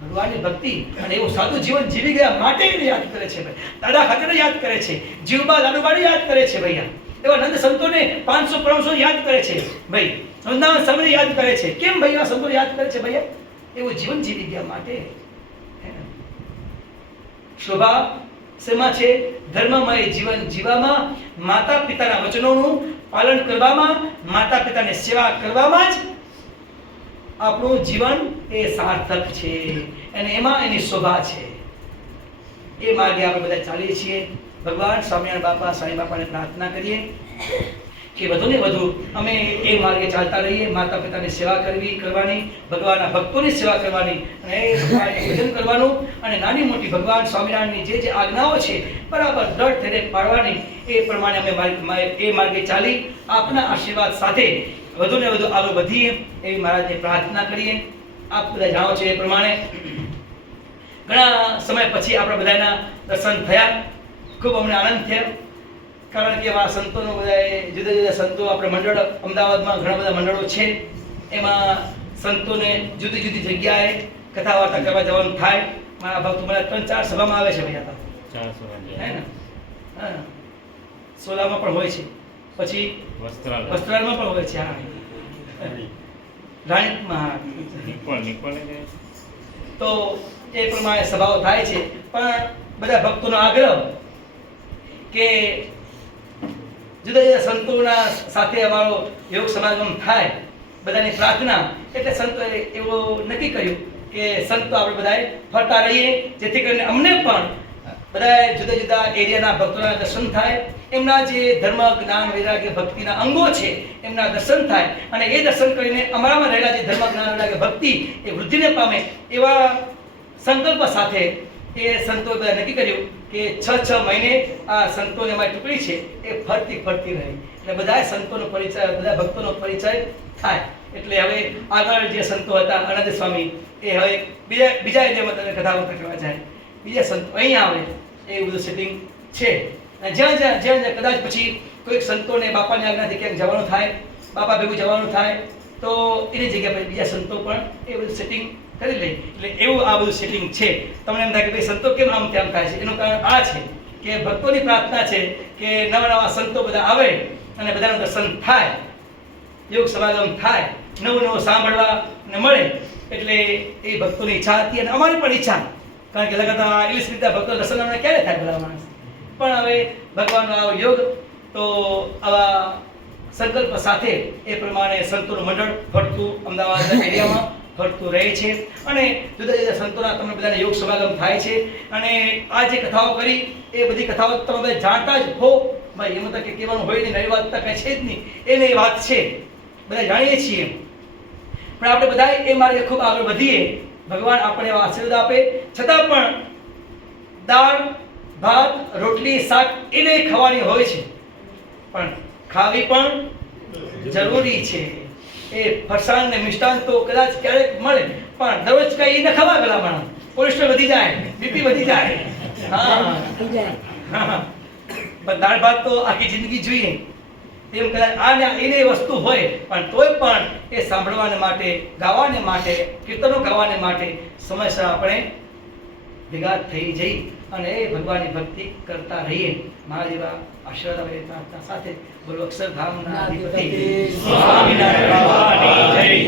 ભગવાનની ભક્તિ અને એવું સાદું જીવન જીવી ગયા માટે એને યાદ કરે છે ભાઈ. દાદા ખાતરને યાદ કરે છે, જીવબા લાડુબાને યાદ કરે છે ભૈયા. એવા નંદ સંતોને 500 પરમહંસો યાદ કરે છે ભાઈ. વૃંદાવન સ્વામીને યાદ કરે છે. કેમ ભાઈ આ સંતો યાદ કરે છે ભૈયા? એવું જીવન જીવી ગયા માટે. શોભા શેમાં છે? ધર્મમય જીવન જીવવામાં, માતા પિતાના વચનોનું પાલન કરવામાં, માતા પિતાની સેવા કરવામાં જ આપણું જીવન એ સાર્થક છે, અને એમાં એની શોભા છે. એ માર્ગે આપણે બધા ચાલીએ છીએ. ભગવાન સ્વામિનારાયણ બાપા સાંઈ બાપાને પ્રાર્થના કરીએ કે વધુને વધુ અમે એ માર્ગે ચાલતા રહીએ. માતા પિતાની સેવા કરવાની, ભગવાનના ભક્તોની સેવા કરવાની, અને ભજન કરવાનું, અને નાની મોટી ભગવાન સ્વામિનારાયણની જે આજ્ઞાઓ છે બરાબર દ્રઢ થઈને પાડવાની. એ પ્રમાણે અમે એ માર્ગે ચાલી આપના આશીર્વાદ સાથે વધુને વધુ આગળ વધીએ એવી મહારાજને પ્રાર્થના કરીએ. આપ બધા જાણો છો એ પ્રમાણે ઘણા સમય પછી આપણા બધાના દર્શન થયા. ખૂબ અમને આનંદ થયો, કારણ કે આ સંતોનો બધા જુદા જુદા સંતો આપણે મંડળ, અમદાવાદમાં ઘણા બધા મંડળો છે, એમાં સંતોને જુદી જુદી જગ્યાએ કથા વાર્તા કરવા જવાનું થાય. મારા ભક્તો મારા 3-4 સભામાં આવે છે ભૈયા. 4 સભા હે ને? હા, સોલામાં પણ હોય છે, પછી વસ્ત્રાલમાં પણ હોય છે. હા, રાણીપમાં. તો એ પ્રમાણે સભાઓ થાય છે. પણ બધા ભક્તોનો આગ્રહ કે જુદા જુદા સંતોના સાથે અમારો યોગ સમાગમ થાય, બધાની પ્રાર્થના. એટલે સંતોએ એવું નક્કી કર્યું કે સંતો આપણે બધાએ ફરતા રહીએ, જેથી કરીને અમને પણ બધા જુદા જુદા એરિયાના ભક્તોના દર્શન થાય, એમના જે ધર્મ, જ્ઞાન, વૈરાગ્ય, ભક્તિના અંગો છે એમના દર્શન થાય, અને એ દર્શન કરીને અમારામાં રહેલા જે ધર્મ, જ્ઞાન, વૈરાગ્ય, ભક્તિ એ વૃદ્ધિને પામે. એવા સંકલ્પ સાથે એ સંતોએ બધા નક્કી કર્યું કે 6 મહિને આ સંતોની અમારી ટુકડી છે એ ફરતી રહે, એટલે બધા સંતોનો પરિચય, બધા ભક્તોનો પરિચય થાય. એટલે હવે આગળ જે સંતો હતા આનંદ સ્વામી, એ હવે બીજા એરિયામાં તમે કથા વાર્તા કરવા જાય, બીજા સંતો અહીં આવે, એ બધું સેટિંગ છે. અને જ્યાં કદાચ પછી કોઈક સંતોને બાપાની આજ્ઞાથી ક્યાંક જવાનું થાય, બાપા ભેગું જવાનું થાય, તો એની જગ્યા પર બીજા સંતો પણ એ બધું સેટિંગ કરી લે. એટલે એવું આ બધું સેટિંગ છે. તમને એમ થાય કે ભાઈ સંતો કેમ આમ તેમ થાય છે? એનું કારણ આ છે કે ભક્તોની પ્રાર્થના છે કે નવા નવા સંતો બધા આવે અને બધાનું દર્શન થાય, યોગ સમાગમ થાય, નવું સાંભળવા ને મળે એટલે એ ભક્તોની ઈચ્છા હતી અને અમારી પણ ઈચ્છા, કારણ કે લગાતાર ઇંગ્લિશ વિદ્યા ભક્તો દર્શન ક્યારે થાય બધા માણસ, પણ હવે ભગવાનનો આવો યોગ, તો આવા સંકલ્પ સાથે એ પ્રમાણે સંતોનું મંડળ ફરતું અમદાવાદ એરિયામાં ફરતું રહે છે અને જુદા જુદા સંતોના તમને બધાને યોગ સમાગમ થાય છે. અને આ જે કથાઓ કરી એ બધી કથાઓ તમે બધા જાણતા જ હો ભાઈ, એમાં તો કે કહેવાનું હોય નહીં, નવી વાત તો કંઈ છે જ નહીં, એને એ વાત છે, બધા જાણીએ છીએ. પણ આપણે બધા એ માર્ગે ખૂબ આગળ વધીએ, ભગવાન આપણે એવા આશીર્વાદ આપે. છતાં પણ દાળ ભાત રોટલી શાક એને ખાવાની હોય છે, પણ ખાવી પણ જરૂરી છે. એ ફરસાણ ને મિષ્ટાન તો કદાચ ક્યારેક મળે, પણ દરરોજ કઈ ન ખાવા ગલા માણસ, કોલેસ્ટ્રોલ વધી જાય, બીપી વધી જાય. હા, પણ દાળ ભાત તો આખી જિંદગી જોઈએ એમ કદાચ આ એને વસ્તુ હોય, પણ તોય પણ એ સાંભળવાને માટે, ગાવાને માટે, કીર્તનો ગાવાને માટે સમયસર આપણે ભેગા થઈ જઈ અને એ ભગવાનની ભક્તિ કરતા રહીએ. મારા જેવા આશીર્વાદ પ્રાર્થના સાથે બોલો અક્ષરધામના અધિપતિ સ્વામિનારાયણ ભગવાનની જય.